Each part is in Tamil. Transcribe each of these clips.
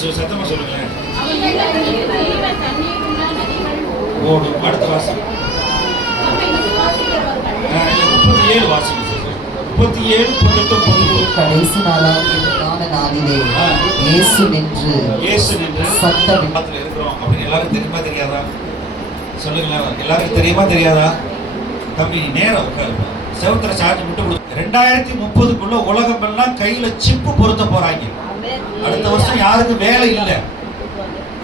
சத்தமா சொல்லுங்களேன். ஓடும். அடுத்த வாசம் 37 வாசிங்க. 37 18 19. கடைசி நாளாகிய நாளிலே இயேசு நின்று சத்தம் இருக்கிறோம் அப்படின்னு எல்லாரும் தெரியுமா தெரியாதா? சொல்லுங்களேன். எல்லாருக்கும் தெரியுமா தெரியாதா? தம்பி நேரம் உட்காருப்பா. செவத்துல சார்ஜ் மட்டும் கொடுத்து 2030க்குள்ள உலகம் எல்லாம் கையில சிப்பு பொருத்த போறாங்க. அடுத்த வருஷம் யாருக்கும் வேலை இல்லை.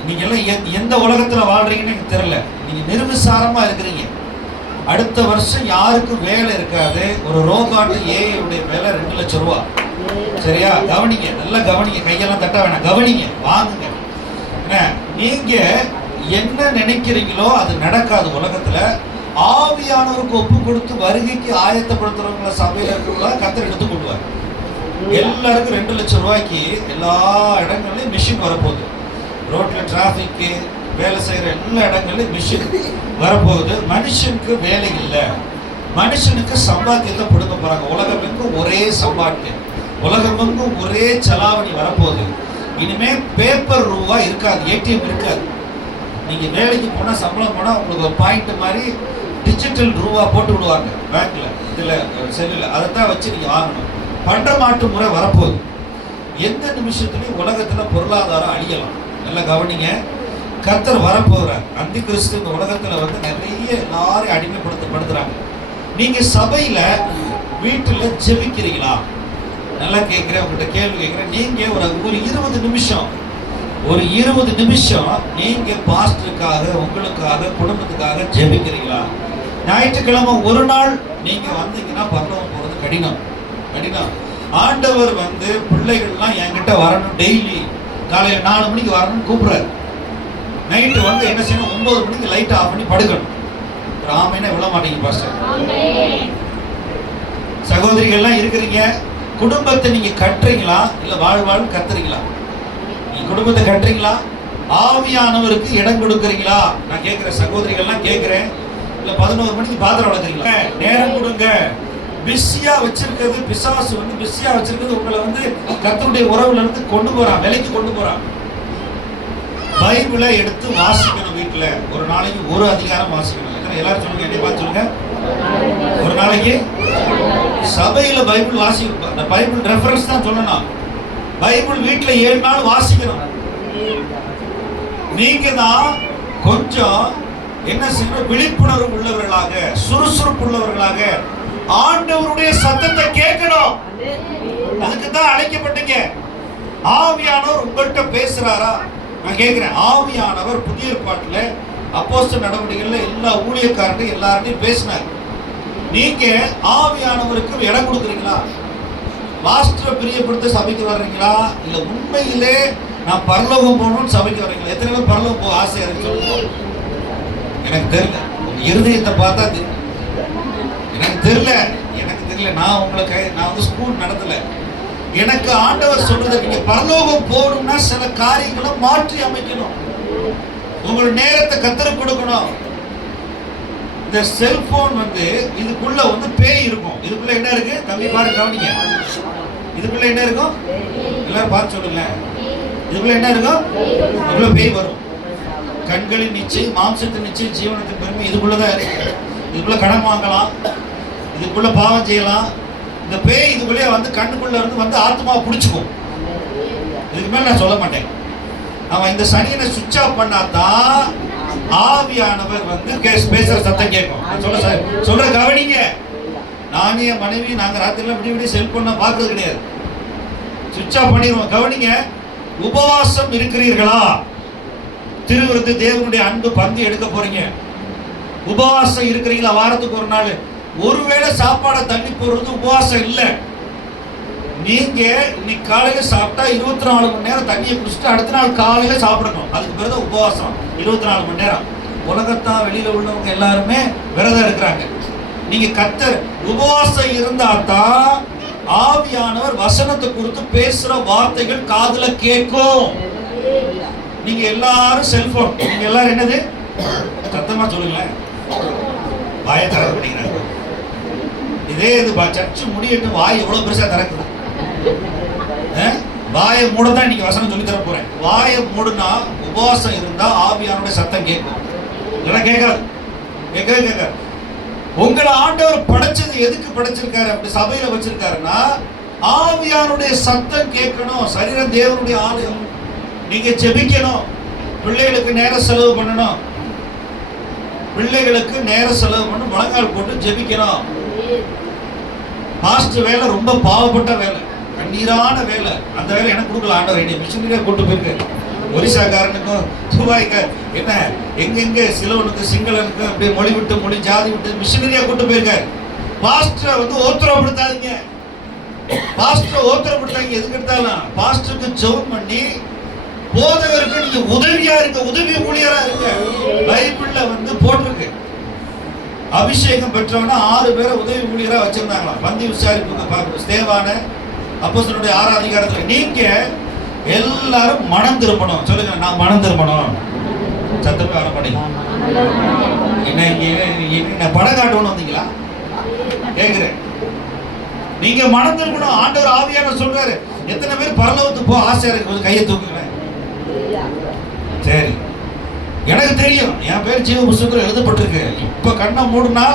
நீங்க எல்லாம் எந்த உலகத்துல வாழ்றீங்கன்னு எனக்கு தெரியல. நீங்க நிர்விசாரமா இருக்கிறீங்க. அடுத்த வருஷம் யாருக்கும் வேலை இருக்காது. ஒரு ரோபாட் ஏஐடைய வேலை 2 லட்சம் ரூபா. சரியா? கவனிங்க, நல்லா கவனிங்க. கையெல்லாம் தட்ட வேணாம், கவனிங்க, வாங்குங்க. நீங்க என்ன நினைக்கிறீங்களோ அது நடக்காது உலகத்துல. ஆவியானவருக்கு ஒப்பு கொடுத்து வருகைக்கு ஆயத்தப்படுத்துறவங்கள சபையில இருக்கிறவங்கள கத்தர் எடுத்து கொள்வார். எல்லாருக்கும் 2 லட்சம் ரூபாய்க்கு எல்லா இடங்கள்லயும் மிஷின் வரப்போகுது. ரோட்ல டிராபிக்கு வேலை செய்யற எல்லா இடங்கள்லயும் மிஷின் வரப்போகுது. மனுஷனுக்கு வேலை இல்லை. மனுஷனுக்கு சம்பாத்தியத்தை கொடுக்க போறாங்க. உலகமெங்கும் ஒரே சம்பாத்தியம், உலகமெங்கும் ஒரே செலாவணி வரப்போகுது. இனிமே பேப்பர் ரூபா இருக்காது, ஏடிஎம் இருக்காது. நீங்க வேலைக்கு போனா சம்பளம் போனா உங்களுக்கு ஒரு பாயிண்ட் மாதிரி டிஜிட்டல் ரூபா போட்டு விடுவாங்க பேங்க்ல, இதுல செல்லுல. அதைத்தான் வச்சு நீங்க வாங்கணும். பண்டமாற்று முறை வரப்போகுது. எந்த நிமிஷத்துலையும் உலகத்துல பொருளாதாரம் அழியலாம். நல்லா கவனிங்க. கர்த்தர் வரப்போகிறார். அந்தி கிறிஸ்து இந்த உலகத்துல வந்து நிறைய எல்லாரையும் அடிமைப்படுத்தப்படுத்துறாங்க. நீங்க சபையில வீட்டுல ஜெபிக்கிறீங்களா? நல்லா கேட்கிறேன், உங்கள்கிட்ட கேள்வி கேட்கிறேன். நீங்க ஒரு 20 நிமிஷம் நீங்க பாஸ்டருக்காக, உங்களுக்காக, குடும்பத்துக்காக ஜெபிக்கிறீங்களா? ஞாயிற்றுக்கிழமை ஒரு நாள் நீங்க வந்தீங்கன்னா பரலோகம் போறது கடினம். ஆண்டவர் வந்து பிள்ளைகள்லாம் என்கிட்ட வரணும். டெய்லி காலையில 4 மணிக்கு வரணும்னு கூப்பிடுறாரு. நைட்டு வந்து என்ன செய்யணும்? 9 மணிக்கு லைட் ஆஃப் பண்ணி படுக்கணும். ஒரு ஆமைனா விழ மாட்டீங்க பாஸ்டர். சகோதரிகள்லாம் இருக்கிறீங்க. குடும்பத்தை நீங்க கட்டுறீங்களா இல்ல வாழ் கத்துறீங்களா? நீங்க குடும்பத்தை கட்டுறீங்களா? ஆவியானவருக்கு இடம் கொடுக்குறீங்களா? நான் கேட்கிறேன், சகோதரிகள்லாம் கேட்கிறேன். இல்ல 11 மணிக்கு பாத்திரம் வளர்க்குறீங்களா? நேரம் கொடுங்க. பிஸியா வச்சிருக்கிறது, பிசாசு வந்து பிஸியா வச்சிருக்கிறது உங்களை வந்து கர்த்தருடைய உறவுல இருந்து கொண்டு போறான், விலைக்கு கொண்டு போறான். பைபிளை எடுத்து வாசிக்கணும். வீட்டுல ஒரு நாளைக்கு ஒரு அதிகாரம் வாசிக்கணும். எல்லாரும் சொல்லுங்க, என்னை பார்த்து சொல்லுங்க. ஒரு நாளைக்கு சபையில பைபிள் வாசிக்கணும். அந்த பைபிள் ரெஃபரன்ஸ் தான் சொல்லணும். பைபிள் வீட்டுல 7 நாள் வாசிக்கணும். நீங்க தான் கொஞ்சம் என்ன செய்யணும்? விழிப்புணர்வு உள்ளவர்களாக, சுறுசுறுப்பு உள்ளவர்களாக ஆண்டவருடைய சத்தத்தை கேட்கணும். அதுக்கு தான் அழைக்கப்பட்டீங்க. ஆவியானவர் உங்கள்கிட்ட பேசுறாரா? நான் கேட்கிறேன். ஆவியானவர் புதிய ஏற்பாட்டுல அப்போஸ்தலர் நடவடிக்கைகள்ல எல்லா ஊழியக்காரர்கள் எல்லார்ட்டையும் பேசினார். நீங்க ஆவியானவருக்கு இடம் கொடுக்குறீங்களா? மாஸ்டரை பிரியப்படுத்த சபைக்கு வர்றீங்களா? இல்ல உண்மையிலே நான் பரலோகம் போகணும்னு சபைக்கு வர்றீங்களா? எத்தனை பேர் பரலோகம் போக ஆசையா இருக்கு சொல்லுங்க. எனக்கு தெரியல, இருதயத்தை பார்த்தா தெரியும். எனக்கு தெரியல. நான் வந்து ஸ்கூல் நடத்தல. எனக்கு ஆண்டவர் சொல்றது, நீங்க பரலோகம் போகணும்னா சில காரியங்களை மாற்றி அமைக்கணும். உங்களோட நேரத்தை கத்தருக்கு கொடுக்கணும். இந்த செல்போன் வந்து இதுக்குள்ள வந்து பேய் இருக்கும். இதுக்குள்ள என்ன இருக்கு? தம்பி பாரு, கவனிங்க. இதுக்குள்ள என்ன இருக்கும்? எல்லாரும் பார்த்து சொல்லுங்க. இதுக்குள்ள என்ன இருக்கும்? இதுக்குள்ள பேய் வரும். கண்களின் நிச்சயம், மாம்சத்தின் நிச்சயம், ஜீவனத்தின் பெருமை இதுக்குள்ளதான் இருக்கு. இதுக்குள்ள கடன் வாங்கலாம், இதுக்குள்ள பாவம் செய்யலாம். இந்த பேய் இதுக்குள்ளே வந்து கண்ணுக்குள்ள இருந்து வந்து ஆத்மாவை பிடிச்சுக்கும். இதுக்கு மேல நான் சொல்ல மாட்டேன். அவன் இந்த சனியனை சுவிட்ச் ஆஃப் பண்ணாதான் ஆவியானவர் வந்து பேசுற சத்தம் கேட்கும். சொல்ற கவனிங்க. நானே என் மனைவி நாங்க ராத்திரில விடிய செல்போன் பார்க்கறது கிடையாது. சுவிட்ச் ஆஃப் பண்ணிடுவோம். கவனிங்க. உபவாசம் இருக்கிறீர்களா? திருவிருந்து தேவனுடைய அன்பு பந்தி எடுக்க போறீங்க. உபவாசம் இருக்கிறீங்களா? வாரத்துக்கு ஒரு நாள் ஒருவேளை சாப்பாடை தள்ளி போடுறது உபவாசம் இல்லை. நீங்க இன்னைக்கு காலையில சாப்பிட்டா 24 மணி நேரம் தண்ணியை குடிச்சிட்டு அடுத்த நாள் காலையில சாப்பிடணும். அதுக்கு பிறகு உபவாசம் 24 மணி நேரம். உலகத்தா வெளியில உள்ளவங்க எல்லாருமே விரதம் இருக்கிறாங்க. நீங்க கத்தர் உபவாசம் இருந்தா தான் ஆவியானவர் வசனத்தை குறித்து பேசுற வார்த்தைகள் காதுல கேட்கும். நீங்க எல்லாரும் செல்போன், நீங்க எல்லாரும் என்னது சத்தமா சொல்லுங்களேன். வாயை திறக்க பண்ணிக்கிறாங்க. இதே இது சர்ச்சு முடியட்டும், வாய் எவ்வளவு பெருசா திறக்குது. வாயை மூட தான் இன்னைக்கு வசனம் சொல்லி தர போறேன். வாயை மூடுனா உபவாசம் இருந்தா ஆவியானுடைய சத்தம் கேட்கும், இல்லைன்னா கேட்காது. கேட்காது. உங்களை ஆண்டவர் படைச்சது எதுக்கு படைச்சிருக்காரு, அப்படி சபையில வச்சிருக்காருன்னா ஆவியானுடைய சத்தம் கேட்கணும். சரீரம் தேவனுடைய ஆலயம். நீங்க ஜெபிக்கணும், பிள்ளைகளுக்கு நேரம் செலவு பண்ணணும், பிள்ளைகளுக்கு நேரம் செலவு பண்ணி முழங்கால் போட்டு ஜெபிக்கணும். பாஸ்ட் வேலை ரொம்ப பாவப்பட்ட வேலை, கண்ணீரான வேலை. அந்த வேலை எனக்கு கொடுக்கல ஆண்டவர், என்னை மிஷினரியா கூட்டு போயிருக்கு. ஒரிசாக்காரனுக்கும் துபாய்க்கு என்ன எங்கெங்க சிலவனுக்கு சிங்களனுக்கு அப்படியே மொழி விட்டு மொழி ஜாதி விட்டு மிஷினரியா கூட்டு போயிருக்காரு. பாஸ்டரை வந்து ஓத்திரப்படுத்தாதீங்க, பாஸ்டரை ஓத்திரப்படுத்தாங்க. எதுக்கு எடுத்தாலும் பாஸ்டருக்கு ஜெபம் பண்ணி போதவருக்கு நீங்க உதவியா இருக்க, உதவி ஊழியரா இருக்க. பைபிள்ல வந்து போட்டிருக்கு, அபிஷேகம் பெற்றவன 6 பேரை உதவி ஊழியரா வச்சிருந்தாங்களா. பந்தி விசாரிப்புங்க பார்க்கணும். ஸ்தேவான அப்போஸ்தலனுடைய 6ஆம் அதிகாரத்துல நீங்க எல்லாரும் மனம் திரும்பணும். சொல்லுங்க, நான் மனம் திரும்பணும். சத்தமே வர மாட்டேங்க. என்ன படம் காட்டணும் வந்தீங்களா கேக்குறேன். நீங்க மனம் திரும்பணும். ஆண்டவர் ஆவியான சொல்றாரு. எத்தனை பேர் பரலோகத்துக்கு போக ஆசையா இருக்கு? கையை தூக்குங்க. சரி, எனக்கு தெரியும், என் பேர் ஜீவ புஸ்தகத்தில் எழுதப்பட்டிருக்கு. இப்ப கண்ணை மூடுனா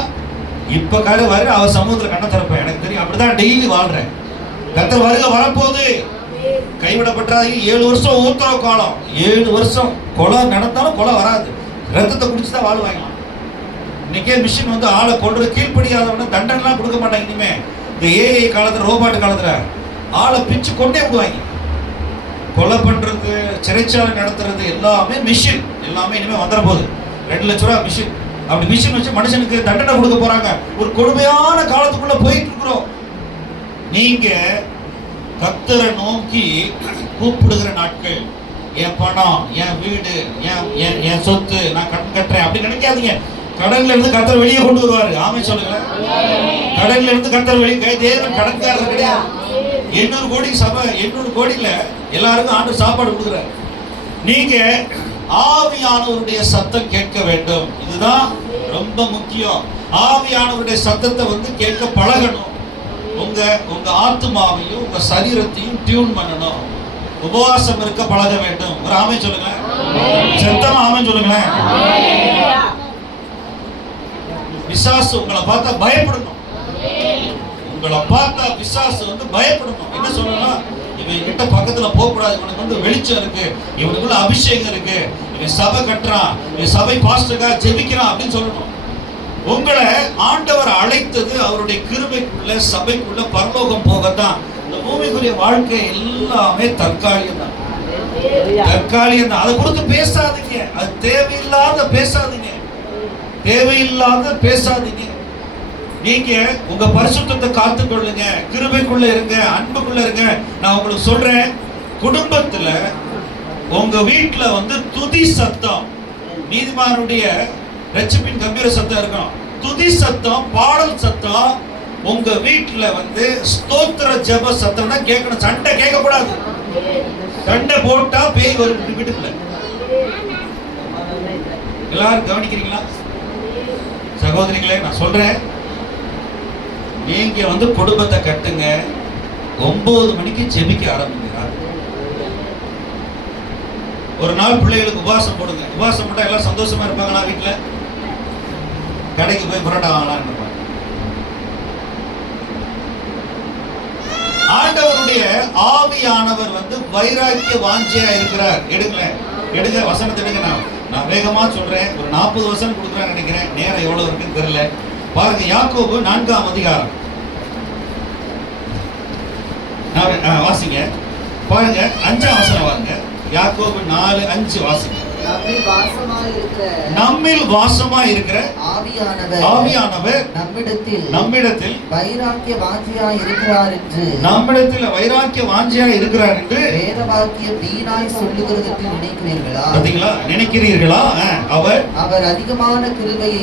இப்ப காலை வர அவர் சமூகத்துல கண்ணை திறப்பேன். எனக்கு தெரியும், அப்படிதான் டெய்லி வாழ்றேன். கர்த்தர் வருகை வரப்போகுது. கைவிடப்பட்டாது. 7 வருஷம் ஊத்துறவு காலம். 7 வருஷம் கொலை நடந்தாலும் கொலை வராது. ரத்தத்தை குடிச்சுதான் வாழ்வாங்க. இன்னைக்கே மிஷின் வந்து ஆளை கொள்றது, கீழ்ப்படியாதவன தண்டனைலாம் கொடுக்க மாட்டாங்க. இனிமே இந்த ஏஐ காலத்துல, ரோபாட் காலத்துல ஆளை பிச்சு கொண்டே விடுவாங்க. கொலை பண்றது, சிறைச்சாலை நடத்துறது எல்லாமே மிஷின். எல்லாமே இனிமே வந்துட போகுது. 2 லட்ச ரூபா மிஷின். அப்படி மிஷின் வச்சு மனுஷனுக்கு தண்டனை கொடுக்க போறாங்க. ஒரு கொடுமையான காலத்துக்குள்ள போயிட்டு இருக்கிறோம். நீங்க கர்த்தரை நோக்கி கூப்பிடுகிற நாட்கள், என் பணம், என் வீடு, என் சொத்து, நான் கடன் கட்டுறேன் அப்படி நினைக்காதீங்க. கடன்ல இருந்து கர்த்தர் வெளியே கொண்டு வருவாரு. ஆமென் சொல்லுங்க. கடன்ல இருந்து கர்த்தர் வெளியே. தேவன் கடன்காரர் கிடையாது. 800 கோடி சபை, 800 கோடியில எல்லாருக்கும் ஆண்டவர் சாப்பாடு கொடுக்குறாரு. நீங்க ஆவியானவருடைய சத்தம் கேட்க வேண்டும். இதுதான் ரொம்ப முக்கியம். ஆவியானவருடைய சத்தத்தை வந்து கேட்க பழகணும். உங்க ஆத்மாவையும் உங்க சரீரத்தையும் டியூன் பண்ணணும். உபவாசம் இருக்க பழக வேண்டும். ஒரு ஆமென் சொல்லுங்க. சத்தமா ஆமென் சொல்லுங்க. பிசாசு உங்களை பார்த்தா பயப்படணும். உங்களை பார்த்தா பிசாசு வந்து பயப்படணும். என்ன சொல்லணும்? இவன் கிட்ட பக்கத்துல போக கூடாது. இவனுக்கு வந்து வெளிச்சம் இருக்கு, இவனுக்குள்ள அபிஷேகம் இருக்கு, இவன் சபை கட்டுறான், இவன் சபை பாஸ்டருக்காக ஜெபிக்கிறான் அப்படின்னு சொல்லணும். உங்களை ஆண்டவர் அழைத்தது அவருடைய கிருபைக்குள்ள, சபைக்குள்ள, பரலோகம் போகத்தான். இந்த பூமிக்குரிய வாழ்க்கை எல்லாமே தற்காலிகம் தான். தற்காலிகம் தான். அதை குறித்து பேசாதீங்க. அது தேவையில்லாத பேசாதீங்க. தேவையில்லாத பேசாதீங்க. நீங்க உங்க பரிசுத்தத்தை காத்துக்கொள்ளுங்க, கிருபைக்குள்ள இருங்க, அன்புக்குள்ள இருங்க. நான் உங்களுக்கு சொல்றேன், குடும்பத்துல உங்க வீட்டுல வந்து துதி சத்தம், நீதிமானுடைய ரட்சிப்பின் கம்பீர சத்தம் இருக்கும். துதி சத்தம், பாடல் சத்தம் உங்க வீட்டுல வந்து ஸ்தோத்திர ஜெப சத்தம் தான் கேட்கணும். சண்டை கேட்க கூடாது. சண்டை போட்டா பேய் வரும் வீட்டுக்குள்ள. எல்லாரும் கவனிக்கிறீங்களா சகோதரிகளே? நான் சொல்றேன், நீங்க வந்து குடும்பத்தை கட்டுங்க. 9 மணிக்கு ஜெபிக்க ஆரம்பிக்கிறார். ஒரு நாள் பிள்ளைகளுக்கு உபவாசம் போடுங்க. உபவாசம் போட்டா எல்லாம் சந்தோஷமா இருப்பாங்களா? வீட்டுல கடைக்கு போய் புரோட்டா வாங்கலாம்னு இருப்பாங்க. ஆண்டவருடைய ஆவியானவர் வந்து வைராக்கிய வாஞ்சையா இருக்கிறார். எடுங்க வசனத்தை எடுங்க. நான் வேகமா சொல்றேன். ஒரு 40 வசனம் கொடுக்குறேன்னு நினைக்கிறேன். நேரம் எவ்வளவு இருக்குன்னு தெரியல. பாருங்க, யாக்கோபு 4ஆம் அதிகாரம் வாசிங்க. பாருங்க 5ஆம் வசனம் பாருங்க. யாக்கோபு 4:5 வாசிங்க. நம்மில் வாசமா இருக்கிற ஆவியானவர் நம்மிடத்தில் வைராக்கிய வாஞ்சியா இருக்கிறார் என்று வேதவாக்கியம் வீணாய் சொல்லுகிறதற்கு நினைக்கிறீர்களா? பாத்தீங்களா? நினைக்கிறீர்களா? அவர் அதிகமான கிருபையை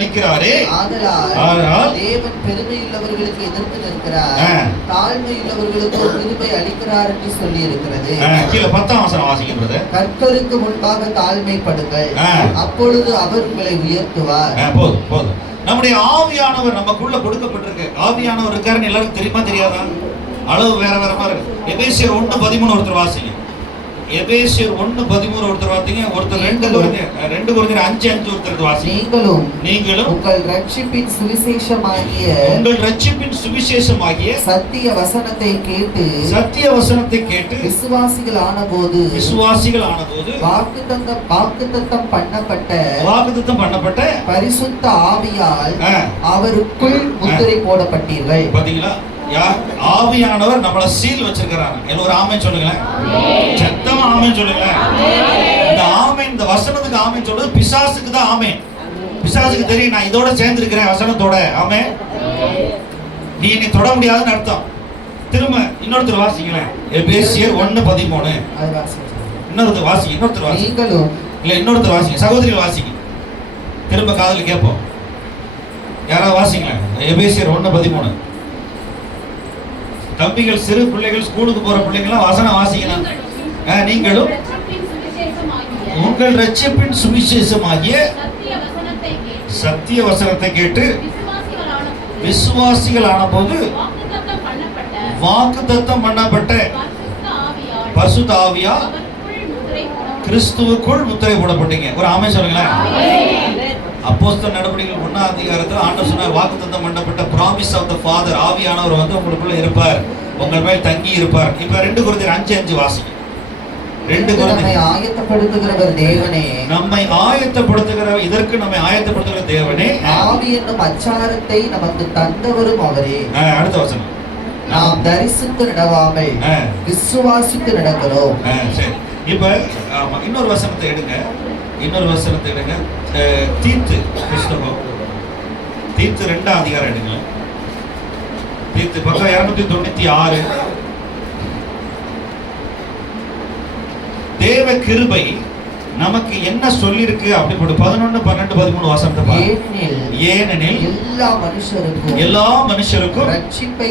அளிக்கிறாரே. ஆதலால் தேவன் பெருமையுள்ளவர்களுக்கு எதிர்த்து நிற்கிறார், தாழ்மையுள்ளவர்களுக்கு கிருபை அளிக்கிறார் என்று சொல்லி இருக்கிறது. கீழே 10ஆம் வசனம் வாசிக்கிறது. கர்த்தருக்கு முன்பாக தாழ்மைப்படுங்கள், அப்பொழுது அவர் உங்களை உயர்த்துவார். போதும். நம்முடைய ஆவியானவர் நமக்குள்ள கொடுக்கப்பட்டிருக்கு. ஆவியானவர் இருக்காருன்னு எல்லாருக்கும் தெரியுமா தெரியாதா? அளவு வேற வேற மாதிரி இருக்கு. எபேசியர் 1:13 ஒருத்தர் வாசிங்க. எபேசியர் 1:13 ஒருத்தர் வாசிங்க. ஒருத்தர் 2 கொரிந்தியர் 5:5 ஒருத்தர் வாசிங்க. நீங்களும் உங்கள் ரட்சிப்பின் சுவிசேஷமாகிய சத்திய வசனத்தை கேட்டு விசுவாசிகள் ஆனபோது வாக்குத்தத்தம் பண்ணப்பட்ட பரிசுத்த ஆவியால் அவருக்குள் முத்திரை போடப்பட்டீர்கள். பாத்தீங்களா? ஆவியானவர் நம்மள சீல் வச்சிருக்கிறாங்க. எல்லாரும் ஆமென் சொல்லுங்களேன். சத்தமா ஆமென் சொல்லுங்களேன். இந்த ஆமென், இந்த வசனத்துக்கு ஆமென் சொல்றது பிசாசுக்கு தான் ஆமென். பிசாசுக்கு தெரியும் நான் இதோட சேர்ந்து இருக்கிறேன் வசனத்தோட. ஆமென். நீ என்னை தொட முடியாதுன்னு அர்த்தம். திரும்ப இன்னொருத்தர் வாசிங்களேன். எபேசியர் 1:13 இன்னொருத்தர் வாசிங்க. இன்னொருத்தர் வாசிங்க. சகோதரிகள் வாசிங்க. திரும்ப காதுல கேட்போம். யாராவது வாசிங்களேன். எபேசியர் 1:13. தம்பிகள், சிறு பிள்ளைகள், ஸ்கூலுக்கு போற பிள்ளைங்களாம் வசனம் வாசிக்கணும். நீங்களும் உங்கள் ரட்சிப்பின் சுவிசேஷமாகிய சத்திய வசனத்தை கேட்டு விசுவாசிகள் ஆனபோது வாக்குத்தத்தம் பண்ணப்பட்ட பரிசுத்த ஆவியால் கிறிஸ்துவுக்குள் முத்திரை போடப்பட்டீங்க. ஒரு ஆமென் சொல்லுங்களேன். அப்போஸ்தலர் நடவடிக்கைகள் 1ஆம் அதிகாரத்தில் ஆண்டவர் சொன்னார், வாக்குத்தத்தம் பண்ணப்பட்ட ப்ராமிஸ் ஆஃப் தி ஃபாதர், ஆவியானவர் வந்து உங்களுக்குள்ள இருப்பார், உங்கள் மேல் தங்கி இருப்பார். இப்ப 2 கொரிந்தியர் 5:5 வாசிங்க. 2 கொரிந்தியர் நம்மை ஆயத்தப்படுத்துகிற இதற்கு நம்மை ஆயத்தப்படுத்துகிற தேவனே, ஆவி என்னும் அச்சாரத்தை நமக்கு தந்தவரும் அவரே. அடுத்த வசனம். நாம் தரிசித்து நடவாமல் விசுவாசித்து நடக்கிறோம். சரி, இப்ப இன்னொரு வசனத்தை எடுங்க. தீத்து புஸ்தகம், தீத்து 2ஆம் அதிகாரம் எடுங்க. தீத்து பக்கம் 296. தேவ கிருபை நமக்கு என்ன சொல்லிருக்கு அப்படி போட்டு 11, 12, 13 வசனத்தை பாருங்க. ஏனெனில் எல்லா மனுஷருக்கும் ரட்சிப்பை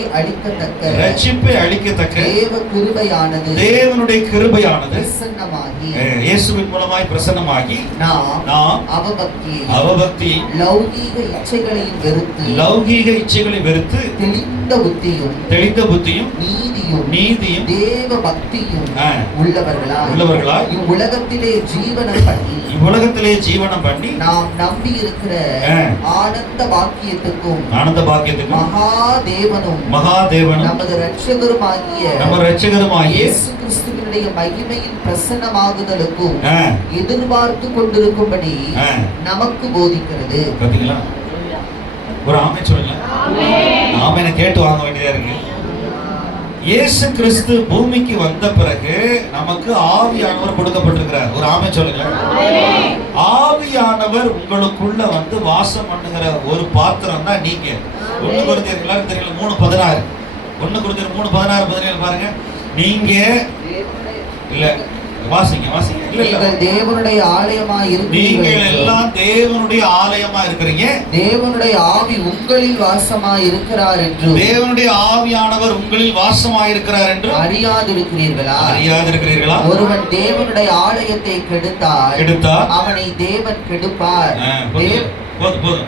அளிக்கத்தக்க தேவனுடைய கிருபையானது இயேசுவின் மூலமாய் பிரசன்னமாகி நாம் அவபக்தி லௌகீக இச்சைகளை வெறுத்து தெளிந்த புத்தியும் நீதியும் தேவ பக்தியும் உள்ளவர்களாய் இவ்வுலகத்திலே ஜீவனம் பண்ணி நாம் நம்பி இருக்கிற ஆனந்த பாக்கியத்துக்கும் மகாதேவனும் நமது இரட்சகருமாகிய இயேசு கிறிஸ்துவினுடைய மகிமையின் பிரசன்னமாகுதலுக்கும் எதிர்பார்த்து கொண்டிருக்கும்படி நமக்கு போதிக்கிறது. பாத்தீங்களா? ஒரு ஆமென் சொல்லுங்க. ஆமெனை கேட்டு வாங்க வேண்டியதா இருக்கு. இயேசு கிறிஸ்து பூமிக்கு வந்த பிறகு நமக்கு ஆவியானவர் கொடுக்கப்பட்டிருக்கிறார். ஒரு ஆமென் சொல்லுங்க. ஆவியானவர் உங்களுக்குள்ள வந்து வாசம் பண்ணுகிற ஒரு பாத்திரம் தான் நீங்க. 1 கொரிந்தியர் எல்லாரும் தெரியல 3:16. 1 கொரிந்தியர் 3:16-17 பாருங்க. நீங்க இல்ல வாசிங்க. நீங்கள் தேவனுடைய ஆலயமாய் இருக்கிறீர்கள். நீங்கள் எல்லாம் தேவனுடைய ஆலயமா இருக்கிறீங்க. தேவனுடைய ஆவி உங்களில் வாசமாய் இருக்கிறார் என்று, தேவனுடைய ஆவியானவர் உங்களில் வாசமாய் இருக்கிறார் என்று அறியாதிருக்கிறீர்களா? ஒருவன் தேவனுடைய ஆலயத்தை கெடுத்தால் அவனை தேவன் கெடுப்பார். போதும்.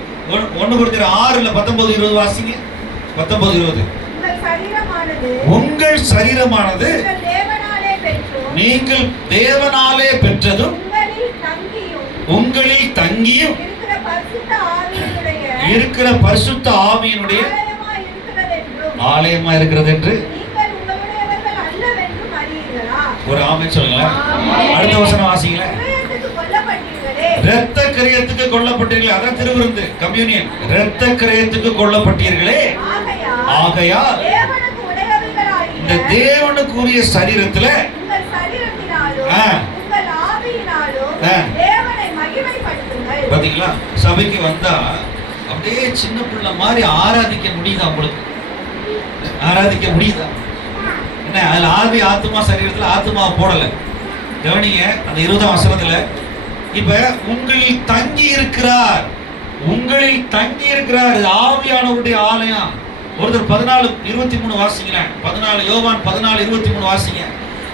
1 கொரிந்தியர் 6:19-20 வாசிங்க. 19-20. உங்கள் சரீரமானது நீங்கள் தேவனாலே பெற்றதும் உங்களில் தங்கியும் இருக்கிற பரிசுத்த ஆவியினுடைய ஆலயமா இருக்கிறது என்று ஒரு ஆமென் சொல்லுங்களேன். அடுத்த வசனம் வாசிங்களேன். இரத்த கிரயத்துக்கு கொல்லப்பட்டீர்களே, அதான் திருவிருந்து கம்யூனியன். இரத்த கிரயத்துக்கு கொல்லப்பட்டீர்களே, ஆகையால் இந்த தேவனுக்குரிய சரீரத்துல பாத்தீங்களா? சபைக்கு வந்தா அப்படியே சின்ன பிள்ளை மாதிரி ஆராதிக்க முடியுதா? உங்களுக்கு ஆராதிக்க முடியுதா? என்ன அதுல ஆவி ஆத்மா சரீரத்துல ஆத்மா போடல. கவனிங்க அந்த 20ஆம் வசனத்துல. இப்ப உங்களில் தங்கி இருக்கிறார் ஆவியானவருடைய ஆலயம். ஒருத்தர் 14:23 வாசிங்களேன். 14 யோவான் 14:23 வாசிங்க.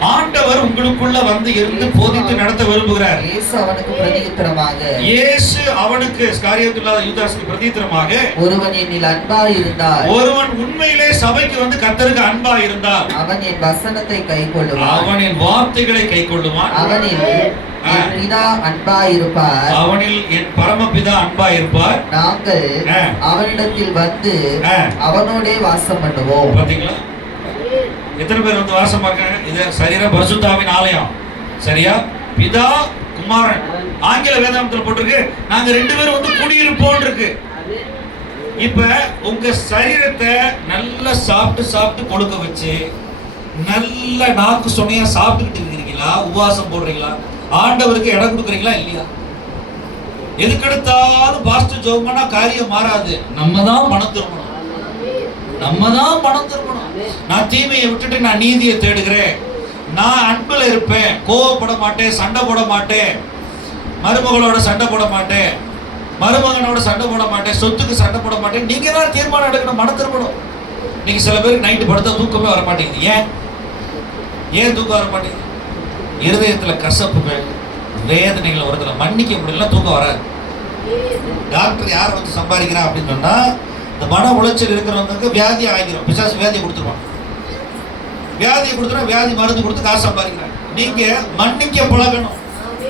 ஆண்டவர் உங்களுக்குள்ள வந்து இருந்து போதித்து நடத்த விரும்புகிறார். இயேசு அவனுக்கு பிரதியுத்தரமாக, இயேசு அவனுக்கு ஸ்காரியோத்தில்லாத யூதாசுக்கு பிரதியுத்தரமாக, ஒருவன் என்னில் அன்பாய் இருந்தால், ஒருவன் உண்மையிலே சபைக்கு வந்து கர்த்தருக்கு அன்பா இருந்தால், அவன் என் வசனத்தை கைக்கொள்ளுவான், அவன் என் வார்த்தைகளை கைக்கொள்ளுவான், அவனில் என் பிதா அன்பாய் இருப்பார், அவனில் என் பரமபிதா அன்பா இருப்பார், நாங்கள் அவனிடத்தில் வந்து அவனோடே வாசம் பண்ணுவோம். பாத்தீங்களா? எத்தனை பேர் வந்து வாசம் பார்க்காங்க? இது சரீர பரிசுத்தாவின் ஆலயம். சரியா? பிதா குமாரன். ஆங்கில வேதாந்தத்தில் போட்டிருக்கு நாங்க 2 பேரும் வந்து குடியிருப்போம் இருக்கு. இப்ப உங்க சரீரத்தை நல்லா சாப்பிட்டு சாப்பிட்டு கொழுக்க வச்சு நல்ல நாக்கு சொன்னையா சாப்பிட்டுக்கிட்டு இருக்கிறீங்களா? உபவாசம் போடுறீங்களா? ஆண்டவருக்கு இடம் கொடுக்குறீங்களா இல்லையா? எதுக்கெடுத்தாலும் பாஸ்டர் ஜோமனா காரியம் மாறாது. நம்ம தான் மனம் திரும்பணும். நம்ம தான் மனம் திரும்பணும். நான் தீமையை விட்டுட்டு நான் நீதியை தேடுகிறேன். நான் அன்புல இருப்பேன். கோவப்பட மாட்டேன், சண்டை போட மாட்டேன், மருமகளோட சண்டை போட மாட்டேன், மருமகனோட சண்டை போட மாட்டேன், சொத்துக்கு சண்டை போட மாட்டேன். நீங்க தான் தீர்மானம் எடுக்கணும், மனம் திரும்பணும். இன்னைக்கு சில பேருக்கு நைட்டு படுத்தா தூக்கமே வர மாட்டேங்குது. ஏன் தூக்கம் வர மாட்டேங்குது? இருதயத்துல கசப்புகள், வேதனைகள் வருதுல, மன்னிக்க முடியல, தூக்கம் வராது. டாக்டர் யாரை வந்து சம்பாதிக்கிறான் அப்படின்னு சொன்னா, இந்த மன உளைச்சல் இருக்கிறவங்களுக்கு வியாதி ஆகிரும். பிசாசு வியாதியை கொடுத்துருவான். வியாதியை கொடுத்துனா வியாதி மருந்து கொடுத்து காசு சம்பாதிக்கிறாங்க. நீங்க மன்னிக்க பழகணும்.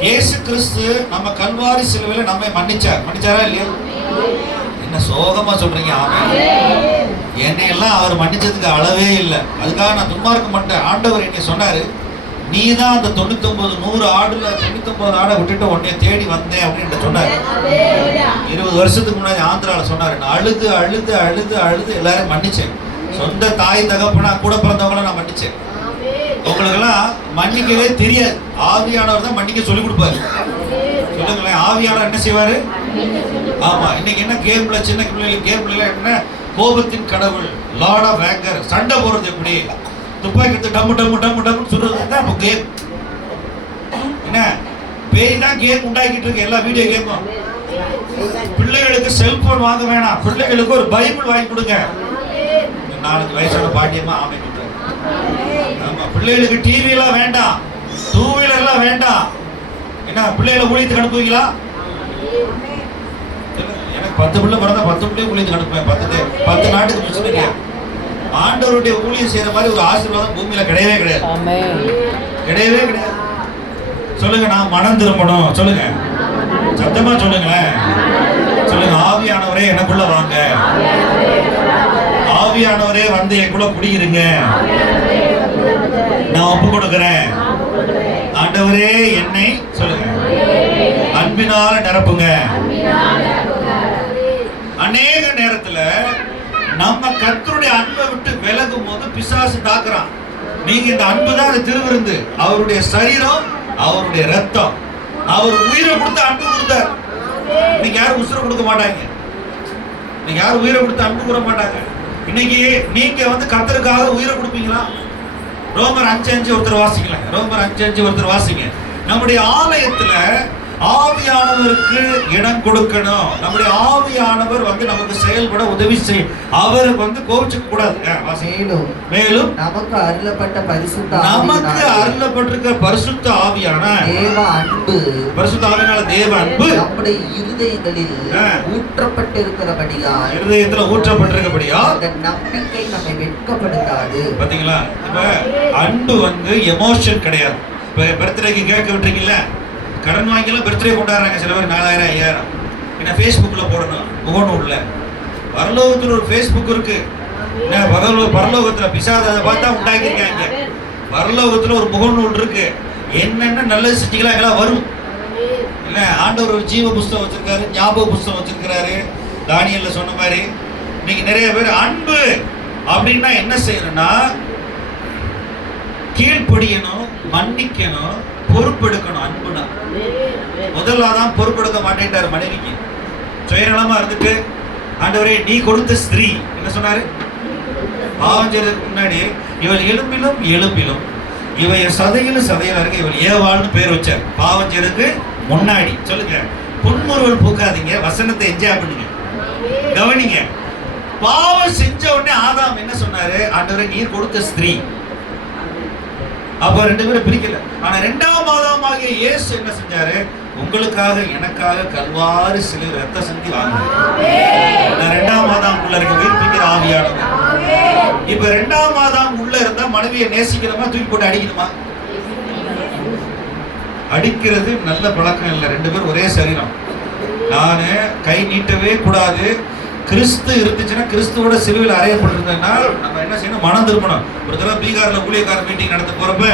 இயேசு கிறிஸ்து நம்ம கல்வாரி சிலுவையில நம்மை மன்னிச்சாரா இல்லையா? என்ன சோகமா சொல்றீங்க? ஆமென். என்னையெல்லாம் அவர் மன்னிச்சதுக்கு அளவே இல்லை. அதுக்காக நான் சும்மா இருக்க மாட்டேன். ஆண்டவர் என்னை சொன்னாரு, நீ தான் அந்த 99 100 ஆடுல 99 ஆடை விட்டுட்டு உன்னைய தேடி வந்தேன் அப்படின்னு சொன்னாரு. 20 வருஷத்துக்கு முன்னாடி ஆந்திராவில் சொன்னாரு. நான் அழுது அழுது அழுது அழுது எல்லாரும் மன்னிச்சேன். சொந்த தாய் தகப்பனா கூட பிறந்தவங்கள நான் மன்னிச்சேன். உங்களுக்கெல்லாம் மன்னிக்கவே தெரியாது. ஆவியானவர் தான் மன்னிக்க சொல்லி கொடுப்பாரு. சொல்லுங்களேன், ஆவியானவர் என்ன செய்வாரு? ஆமா, இன்னைக்கு என்ன கேம்ல, சின்ன பிள்ளைகள் கேம்ல என்ன, கோபத்தின் கடவுள், லார்ட் ஆஃப் ஆங்கர், சண்டை போறது எப்படி, துப்பாக்கி எடுத்து டம்மு டம்மு டம்மு டம்முன்னு சொல்றது தான் இப்போ கேம். என்ன பேய் தான் கேம் உண்டாக்கிட்டு இருக்கு, எல்லா வீடியோ கேமும். பிள்ளைகளுக்கு செல்போன் வாங்க வேணாம், பிள்ளைகளுக்கு ஒரு பைபிள் வாங்கி கொடுங்க. 4 வயசான பாட்டியமா ஆமை கொடுத்தாங்க. ஆமா, பிள்ளைகளுக்கு டிவி எல்லாம் வேண்டாம், 2 வீலர்லாம் வேண்டாம். என்ன பிள்ளைகளை ஊழியத்துக்கு அனுப்புவீங்களா? எனக்கு 10 பிள்ளை பிறந்தா 10 பிள்ளையும் ஊழியத்துக்கு அனுப்புவேன். 10 நாட்டுக்கு மிஷனரியா. ஆண்டவருடைய ஊழியம் செய்யற மாதிரி ஒரு ஆசீர்வாதம் பூமியில கிடையவே கிடையாது. கிடையவே கிடையாது. சொல்லுங்க, நான் மனம் திரும்பணும். சொல்லுங்க, சத்தமா சொல்லுங்களேன். சொல்லுங்க, ஆவியானவரே எனக்குள்ள வாங்க. ஆவியானவரே வந்து எனக்குள்ள குடியிருங்க. நான் ஒப்பு கொடுக்கிறேன். ஆண்டவரே என்னை சொல்லுங்க அன்பினால நிரப்புங்க. அநேக நேரத்துல நம்ம கர்த்தருடைய அன்பை விட்டு விலகும் போது பிசாசு தாக்குறான். நீங்க இந்த அன்பு தான் அந்த திருவிருந்து. அவருடைய சரீரம், அவருடைய ரத்தம். அவர் உயிரை கொடுத்து அன்பு கொடுத்தார். இன்னைக்கு யாரும் உசுரை கொடுக்க மாட்டாங்க. இன்னைக்கு யாரும் உயிரை கொடுத்து அன்பு கொடுக்க மாட்டாங்க. இன்னைக்கு நீங்க வந்து கர்த்தருக்காக உயிரை கொடுப்பீங்களா? ரோமர் 5:5 ஒருத்தர் வாசிக்கலாம். ரோமர் 5:5 ஒருத்தர் வாசிங்க. நம்முடைய ஆலயத்துல ஆவியானவருக்கு இடம் கொடுக்கணும். நம்முடைய ஆவியானவர் வந்து நமக்கு செயல்பட உதவி செய்யும். அவருக்கு வந்து கோவிச்சுக்க கூடாது. மேலும் நமக்கு அருளப்பட்டிருக்கிற பரிசுத்த ஆவியான தேவ அன்பு, பரிசுத்த ஆவியானவரால் தேவ அன்பு நம்முடைய இருதயங்களில் ஊற்றப்பட்டிருக்கிறபடியால், இருதயத்துல ஊற்றப்பட்டிருக்கிறபடியால் அந்த நம்பிக்கை நம்மை வெட்கப்படுத்தாது. பாத்தீங்களா? இப்ப அன்பு வந்து எமோஷன் கிடையாது. இப்ப பர்த்டேக்கு கேட்க விட்டுறீங்கல்ல, கடன் வாங்கிலாம் பர்த்டே கொண்டாடுறாங்க சில பேர் 4000 5000. ஏன்னா ஃபேஸ்புக்கில் போடணும், முகநூல்ல. பரலோகத்தில் ஒரு ஃபேஸ்புக் இருக்கு. பரலோகத்தில் பிசாத அதை பார்த்தா உண்டாக்கியிருக்காங்க. பரலோகத்தில் ஒரு முகநூல் இருக்கு. என்னென்ன நல்லது செஞ்சுக்கலாம் எல்லாம் வரும். இல்லை, ஆண்டவர் ஒரு ஜீவ புஸ்தகம் வச்சிருக்காரு, ஞாபக புஸ்தகம் வச்சிருக்கிறாரு. தானியல்ல சொன்ன மாதிரி இன்னைக்கு நிறைய பேர் அன்பு அப்படின்னா என்ன செய்யணும்னா, கீழ்ப்படியணும், மன்னிக்கணும், பொறுப்பெடுக்கணும். அன்புனா முதல்ல பொறுப்பெடுக்க மாட்டேன்ட்டாரு மனைவிக்கு. சுயநலமா இருந்துட்டு, ஆண்டவரே நீ கொடுத்த ஸ்திரீ என்ன சொன்னாரு? பாவம் செய்யறதுக்கு முன்னாடி இவள் எலும்பிலும் எலும்பிலும், இவள் சதையிலும் சதையில இருக்கு, இவள் ஏவாள்னு பேர் வச்சார். பாவம் செய்யறதுக்கு முன்னாடி. சொல்லுங்க, புன்முறுவல் பூக்காதீங்க, வசனத்தை என்ஜாய் பண்ணுங்க, கவனிங்க. பாவம் செஞ்ச உடனே ஆதாம் என்ன சொன்னாரு? ஆண்டவரே நீர் கொடுத்த ஸ்திரீ. அப்ப ரெண்டு பேரும் பிரிக்கல. ஆனா இரண்டாம் மாதமாகிய இயேசு என்ன செஞ்சாரு? உங்களுக்காக எனக்காக கல்வாரி சிலுவை ரத்த சிந்தி வாங்கினார். நான் இரண்டாம் மாதம் உள்ள இருக்க உயிர்ப்பிக்கிற ஆவியானவர். இப்ப இரண்டாம் மாதம் உள்ள இருந்தா மனைவியை நேசிக்கிறோமா தூக்கி போட்டு அடிக்கணுமா? அடிக்கிறது நல்ல பழக்கம் இல்லை. ரெண்டு பேரும் ஒரே சரீரம். நான் கை நீட்டவே கூடாது. கிறிஸ்து இருந்துச்சுன்னா, கிறிஸ்துவோட சிலுவையில் அறையப்பட்டிருந்தேன்னா நம்ம என்ன செய்யணும்? மனம் திரும்பணும். ஒரு தடவை பீகார்ல ஊழியக்கார மீட்டிங் நடத்த போறப்ப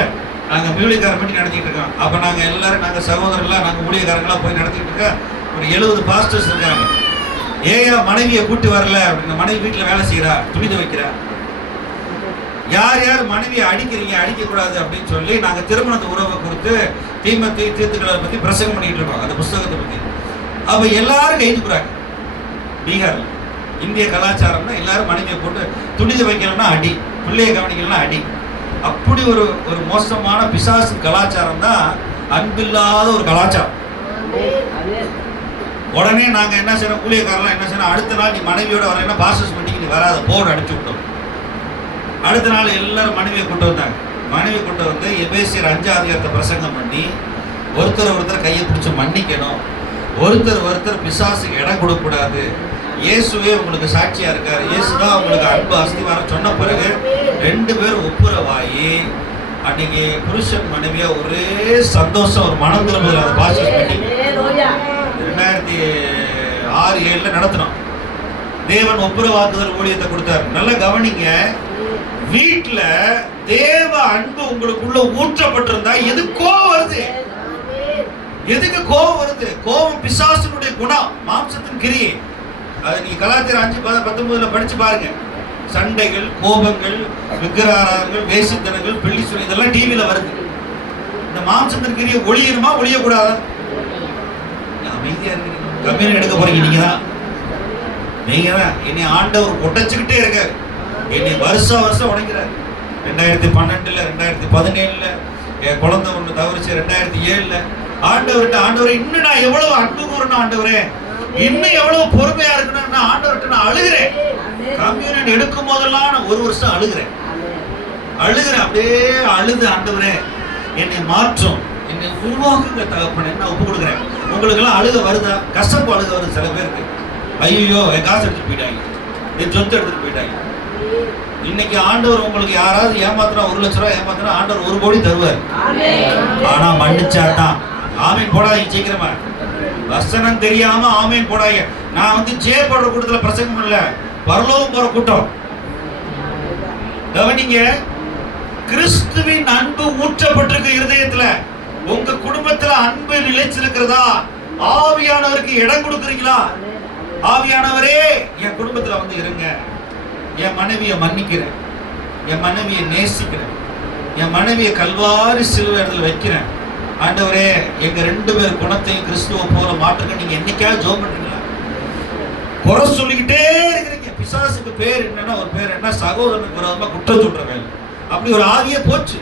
நாங்கள் ஊழியக்கார மீட்டிங் நடத்திட்டு இருக்கோம். அப்போ நாங்கள் எல்லாரும், நாங்கள் சகோதரர்களாக, நாங்கள் ஊழியக்காரங்களாம் போய் நடத்திட்டு இருக்கோம். ஒரு 70 பாஸ்டர்ஸ் இருக்காங்க. ஏயா மனைவியை கூட்டு வரல அப்படின்னு. மனைவி வீட்டில் வேலை செய்கிறா, துணி துவைக்கிறா. யார் யார் மனைவியை அடிக்கிறீங்க, அடிக்கக்கூடாது அப்படின்னு சொல்லி நாங்கள் திருமணத்து உறவை கொடுத்து தீர்த்துக்களை பற்றி பிரசங்கம் பண்ணிட்டு இருக்கோம், அந்த புஸ்தகத்தை பற்றி. அப்போ எல்லாரும் கைதுக்குறாங்க. பீகார்ல இந்திய கலாச்சாரம்னா எல்லாரும் மனைவியை போட்டு துணி துவைக்கலன்னா அடி, பிள்ளையை கவனிக்கலன்னா அடி. அப்படி ஒரு ஒரு மோசமான பிசாசு கலாச்சாரம் தான் அன்பில்லாத ஒரு கலாச்சாரம். உடனே நாங்க என்ன செய்யறோம்? ஊழியக்காரெல்லாம் என்ன செய்யணும்? அடுத்த நாள் நீ மனைவியோட வரேன்னா பாஸ்டர்ஸ் மீட்டிங் நீ வராத போர்டு அனுப்பிச்சு விட்டோம். அடுத்த நாள் எல்லாரும் மனைவியை கொண்டு வந்தாங்க. மனைவி கொண்டு வந்து எபேசியர் 5ஆம் அதிகாரத்தை பிரசங்கம் பண்ணி ஒருத்தர் கையை பிடிச்சி மன்னிக்கணும், ஒருத்தர் பிசாசுக்கு இடம் கொடுக்கக்கூடாது, இயேசுவே உங்களுக்கு சாட்சியா இருக்காரு, இயேசுதான் உங்களுக்கு அன்பு அஸ்திவாரம் சொன்ன பிறகு ரெண்டு பேரும் ஒப்புரவாயி அன்னைக்கு புருஷன் மனைவியா ஒரே சந்தோஷம், ஒரு மனம் திரும்புதல். அந்த பாஸ்டர்ஸ் மீட்டிங் 2006-7 நடத்தினோம். தேவன் ஒப்புரவாக்குதல் ஊழியத்தை கொடுத்தாரு. நல்லா கவனிங்க. வீட்டுல தேவ அன்பு உங்களுக்குள்ள ஊற்றப்பட்டிருந்தா எது கோவம் வருது? எதுக்கு கோபம் வருது? கோபம் பிசாசுனுடைய குணம், மாம்சத்தின் கிரியை. அது நீங்க கலாச்சாரம் 5:19 படிச்சு பாருங்க. சண்டைகள், கோபங்கள், விக்கிரகாரங்கள், வேசித்தனங்கள், பெள்ளி சொல்லி இதெல்லாம் டிவியில வருது. இந்த மாம்சத்தின் கிரியை ஒளியணுமா ஒளியக்கூடாதா? அமைதியா இருக்கு. கம்பெனி எடுக்க போறீங்க நீங்க தான். என்னை ஆண்டவர் உடைச்சுக்கிட்டே இருக்காரு. என்னை வருஷம் உடைக்கிறார். 2012, 2017 என் குழந்தை ஒண்ணு தவறிச்சு. 2007 ஆண்டவரை இன்னும் நான் எவ்வளவு அன்பு கூறணும் ஆண்டவரே, இன்னும் எவ்வளவு பொறுமையா இருக்கணும். நான் ஆண்டவர்கிட்ட நான் அழுகிறேன். கம்யூனியன் எடுக்கும் போதெல்லாம் நான் 1 வருஷம் அழுகிறேன். அப்படியே அழுது, ஆண்டவரே என்னை மாற்றும், என்னை உருவாக்குங்க தகப்பனே நான் ஒப்பு கொடுக்குறேன். உங்களுக்கு எல்லாம் அழுக வருதா? கசப்பு அழுக வருது சில பேருக்கு. ஐயோ என் காசு எடுத்துட்டு போயிட்டாங்க, என் சொத்து எடுத்துட்டு போயிட்டாங்க. இன்னைக்கு ஆண்டவர் உங்களுக்கு யாராவது ஏமாத்தினா, 1 லட்சம் ரூபாய் ஏமாத்தினா ஆண்டவர் 1 கோடி தருவார். ஆனா மன்னிச்சாதான். ஆமீன் போடாதீங்க சீக்கிரமா. வசனம் தெரியாம ஆமீன் போடாதீங்க. நான் ஜெயப்படுற கூட்டத்துல பிரசங்கம் இல்ல, பரலோகம் போற கூட்டம். கவனிங்க. கிறிஸ்துவின் அன்பு ஊற்றப்பட்டிருக்கு இருதயத்துல. உங்க குடும்பத்துல அன்பு நிலைச்சிருக்கிறதா? ஆவியானவருக்கு இடம் கொடுக்குறீங்களா? ஆவியானவரே என் குடும்பத்துல இருங்க. என் மனைவியை மன்னிக்கிறேன், என் மனைவியை நேசிக்கிறேன், என் மனைவியை கல்வாரி சிலுவை இடத்துல வைக்கிறேன். ஆண்டவரே எங்க 2 பேர் குணத்தையும் கிறிஸ்துவ போல மாற்றுங்க. நீங்க என்னைக்காவது ஜெபம் பண்றீங்களா? குறை சொல்லிக்கிட்டே இருக்கிறீங்க. பிசாசுக்கு பேர் என்னன்னா, ஒரு பேர் என்ன? சகோதரனுக்கு விரோதமா குற்றம் சொல்ற வேலை. அப்படி ஒரு ஆவியே போச்சு.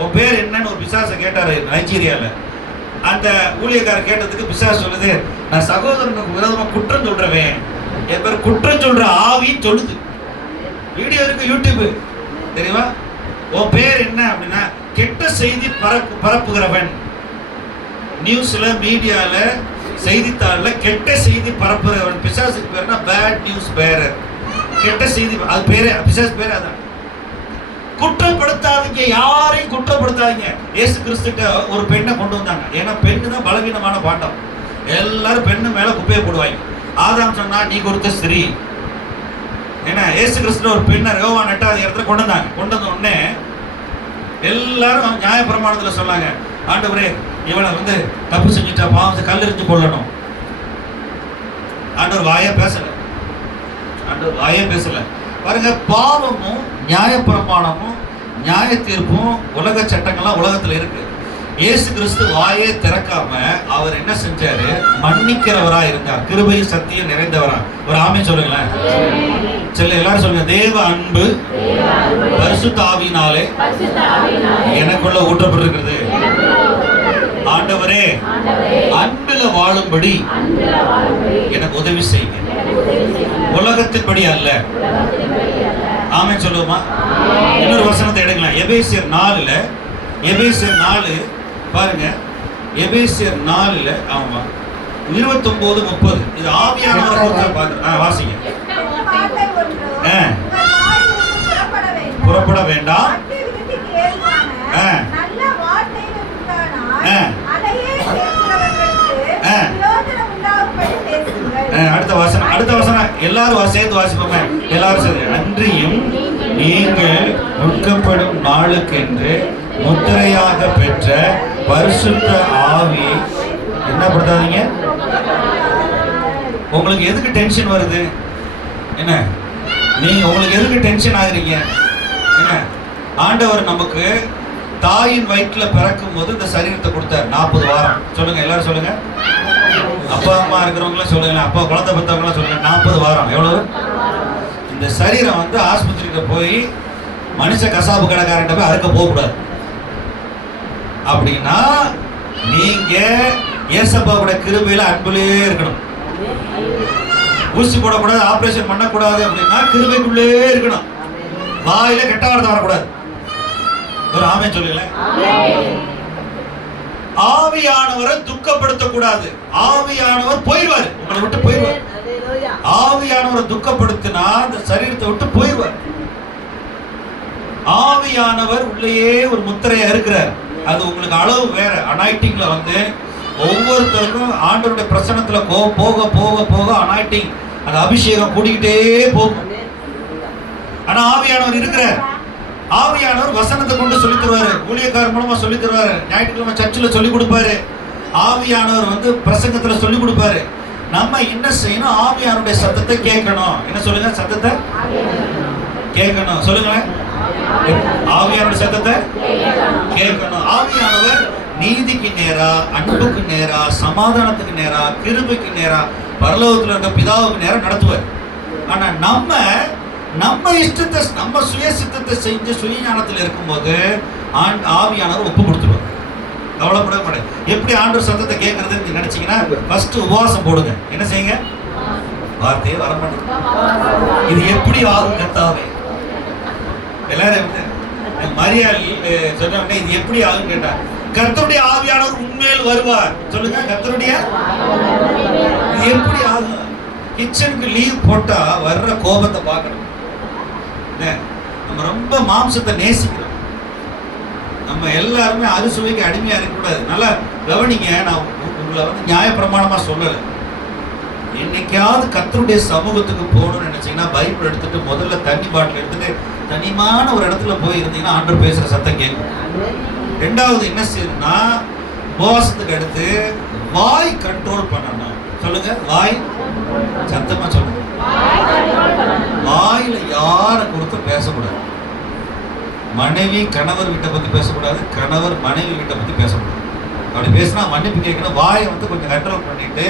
உன் பேர் என்னன்னு ஒரு பிசாசை கேட்டாரு நைஜீரியால. அந்த ஊழியக்காரர் கேட்டதுக்கு பிசாசு சொல்லுது, நான் சகோதரனுக்கு விரோதமா குற்றம் சொல்றவேன். என் பேர் குற்றம் சொல்ற ஆவின்னு சொல்லுது. வீடியோ இருக்கு யூடியூப், தெரியுமா? உன் பேர் என்ன அப்படின்னா, கெட்ட செய்தி பரப்புகிறவன். நியூஸ்ல, மீடியால, செய்தித்தாள்ல கெட்ட செய்தி பரப்புகிறவன். பிசாசுக்கு பேர்னா பேட் நியூஸ் பேரர். கெட்ட செய்தி, அது பேரு பிசாசு பேரு அதான். குற்றப்படுத்தாதீங்க, யாரையும் குற்றப்படுத்தாதீங்க. இயேசு கிறிஸ்துட்ட ஒரு பெண்ணை கொண்டு வந்தாங்க. ஏன்னா பெண்ணு தான் பலவீனமான பாண்டம். எல்லாரும் பெண்ணு மேல குப்பையை போடுவாங்க. ஆதாம் சொன்னா நீ கொடுத்த ஸ்திரீ. ஏன்னா இயேசு கிறிஸ்து ஒரு பெண்ணை யோவான் 8ஆவது இடத்துல கொண்டு வந்தாங்க. கொண்டு வந்த உடனே எல்லாரும் நியாயப்பிரமாணத்துல சொன்னாங்க, ஆண்டவரே இவனை தப்பு செஞ்சுட்டா, பாவம் கல்லெறிஞ்சு கொள்ளணும். ஆண்டவர் வாயே பேசல. பாருங்க, பாவமும் நியாயப்பிரமாணமும் நியாய தீர்ப்பும் உலக சட்டங்கள்லாம் உலகத்துல இருக்கு. இயேசு கிறிஸ்து வாயே திறக்காம அவர் என்ன செஞ்சாரு? மன்னிக்கிறவரா இருந்தார். கிருபை சத்தியம் நிறைந்தவரா. ஒரு ஆமென் சொல்லுங்களேன். சரி எல்லாரும் சொல்லுங்க. தேவ அன்பு பரிசுத்த ஆவியினாலே எனக்குள்ள ஊற்றப்பட்டிருக்கிறது. ஆண்டவரே அன்பில வாழும்படி எனக்கு உதவி செய்யுங்க, உலகத்தின்படி அல்ல. ஆமென் சொல்லுவோமா? இன்னொரு வசனத்தை எடுக்கலாம். எபேசியர் 4 எபேசியர் 4 பாருங்க, எபேசியர் 4 ஆமா 29-30. இது ஆவியானவர் குறித்து பாருங்க. வாசிங்க. புறப்பட வேண்டாம். அடுத்த வசனம் எல்லாரும் சேர்ந்து வாசிப்போமே. எல்லாரும் சேர்ந்து. அன்றியும் நீங்கள் நுட்கப்படும் நாளுக்கென்று முத்திரையாக பெற்ற பரிசுத்த ஆவி என்ன படுத்தாதீங்க. உங்களுக்கு எதுக்கு டென்ஷன் வருது? என்ன நீங்க உங்களுக்கு எதுக்கு டென்ஷன் ஆகுறீங்க? என்ன ஆண்டவர் நமக்கு தாயின் வயிற்றுல பிறக்கும் போது இந்த சரீரத்தை கொடுத்தார். 40 வாரம். சொல்லுங்க, எல்லாரும் சொல்லுங்க. அப்பா அம்மா இருக்கிறவங்களாம் சொல்லுங்க, அப்பா குழந்தை பெற்றவங்களாம் சொல்லுங்க. 40 வாரம் எவ்வளவு? இந்த சரீரம் வந்து ஆஸ்பத்திரியில போய் மனுஷ கசாப்பு கடைக்காரன்ட்ட போய் அறுக்க போகக்கூடாது. அப்படின்னா நீங்க ஏசப்பாவோட கிருபையில அன்புலே இருக்கணும். ஊசி போடக்கூடாது, ஆபரேஷன் பண்ணக்கூடாது. அப்படின்னா கிருபைக்குள்ளே இருக்கணும். வாயில கெட்ட வார்த்தை வரக்கூடாது. ஒரு ஆமென் சொல்லுங்களேன். ஆவியானவரை துக்கப்படுத்தக்கூடாது. ஆவியானவர் போயிடுவார், உங்களை விட்டு போயிடுவார். ஆவியானவரை துக்கப்படுத்தினா அந்த சரீரத்தை விட்டு போயிடுவார். ஆவியானவர் உள்ளேயே ஒரு முத்திரையா இருக்கிறார். அது உங்களுக்கு அளவு வேற. அனாயிட்டிங்ல வந்து ஒவ்வொருத்தருக்கும் ஆண்டவருடைய பிரசன்னத்துல போக போக போக அனாயிட்டிங், அந்த அபிஷேகம் கூடிக்கிட்டே போகும். ஆனா ஆவியானவர் இருக்கிறார். ஆவியானவர் வசனத்தை கொண்டு சொல்லி தருவாரு, ஊழியக்காரர் மூலமா சொல்லி தருவாரு, ஞாயிற்றுக்கிழமை சர்ச்சில் சொல்லி கொடுப்பாரு. ஆவியானவர் வந்து பிரசங்கத்துல சொல்லி கொடுப்பாரு. நம்ம என்ன செய்யணும்? ஆவியானவருடைய சத்தத்தை கேட்கணும். என்ன சொல்லுங்க? சத்தத்தை கேட்கணும். சொல்லுங்களேன். ஆவியானவருடைய சத்தத்தை கேட்கணும். ஆவியானவர் நீதிக்கு நேரா, அன்புக்கு நேரா, சமாதானத்துக்கு நேரா, கிருபைக்கு நேரா, பரலோகத்தில் இருக்க பிதாவுக்கு நேரா நடத்துவார். ஆனா நம்ம இஷ்டத்தை, நம்ம சுய சித்தத்தை செஞ்சு சுயஞானத்தில் இருக்கும்போது ஆவியானவர் ஒப்பு கொடுத்துருவார். கவலைப்பட மாட்டேன். எப்படி ஆண்டவர் சத்தத்தை கேட்கறதுன்னு நினைச்சீங்கன்னா ஃபர்ஸ்ட் உபவாசம் போடுங்க. என்ன செய்யுங்க? வார்த்தையே வர மாட்டேங்குது. இது எப்படி ஆகும் கர்த்தாவே? எல்லாரும் மரியாள் சொன்ன இது எப்படி ஆகும் கேட்டா, கர்த்தருடைய ஆவியானவர் உண்மையில் வருவார். சொல்லுங்க, கர்த்தருடைய இது எப்படி ஆகும்? கிச்சனுக்கு லீவ் போட்டா வர்ற கோபத்தை பார்க்கணும். நம்ம ரொம்ப மாம்சத்தை நேசிக்கிறோம். நம்ம எல்லாருமே அறுசுவைக்கு அடிமையா இருக்கக்கூடாது. நல்லா கவனிங்க. நான் உங்களை வந்து நியாயப்பிரமாணமா சொல்லலை. என்னைக்காவது கர்த்தருடைய சமூகத்துக்கு போகணும்னு நினைச்சீங்கன்னா பைபிள் எடுத்துட்டு முதல்ல தண்ணி பாட்டில் எடுத்துட்டு தனிமான ஒரு இடத்துல போய் இருந்தீங்கன்னா ஆண்டவர் பேசுற சத்தம் கேட்கும். ரெண்டாவது என்ன செய்யணும்னா, உபவாசத்துக்கு அடுத்து வாய் கண்ட்ரோல் பண்ணணும். சொல்லுங்க, வாய் சத்தமா சொல்லுங்க. வாயில யாரை கொடுத்து பேசக்கூடாது. மனைவி கணவர் வீட்டை பத்தி பேசக்கூடாது, கணவர் மனைவி வீட்டை பத்தி பேசக்கூடாது. அப்படி பேசினா மன்னிப்பு கேட்கணும். வாயை வந்து கொஞ்சம் கண்ட்ரோல் பண்ணிட்டு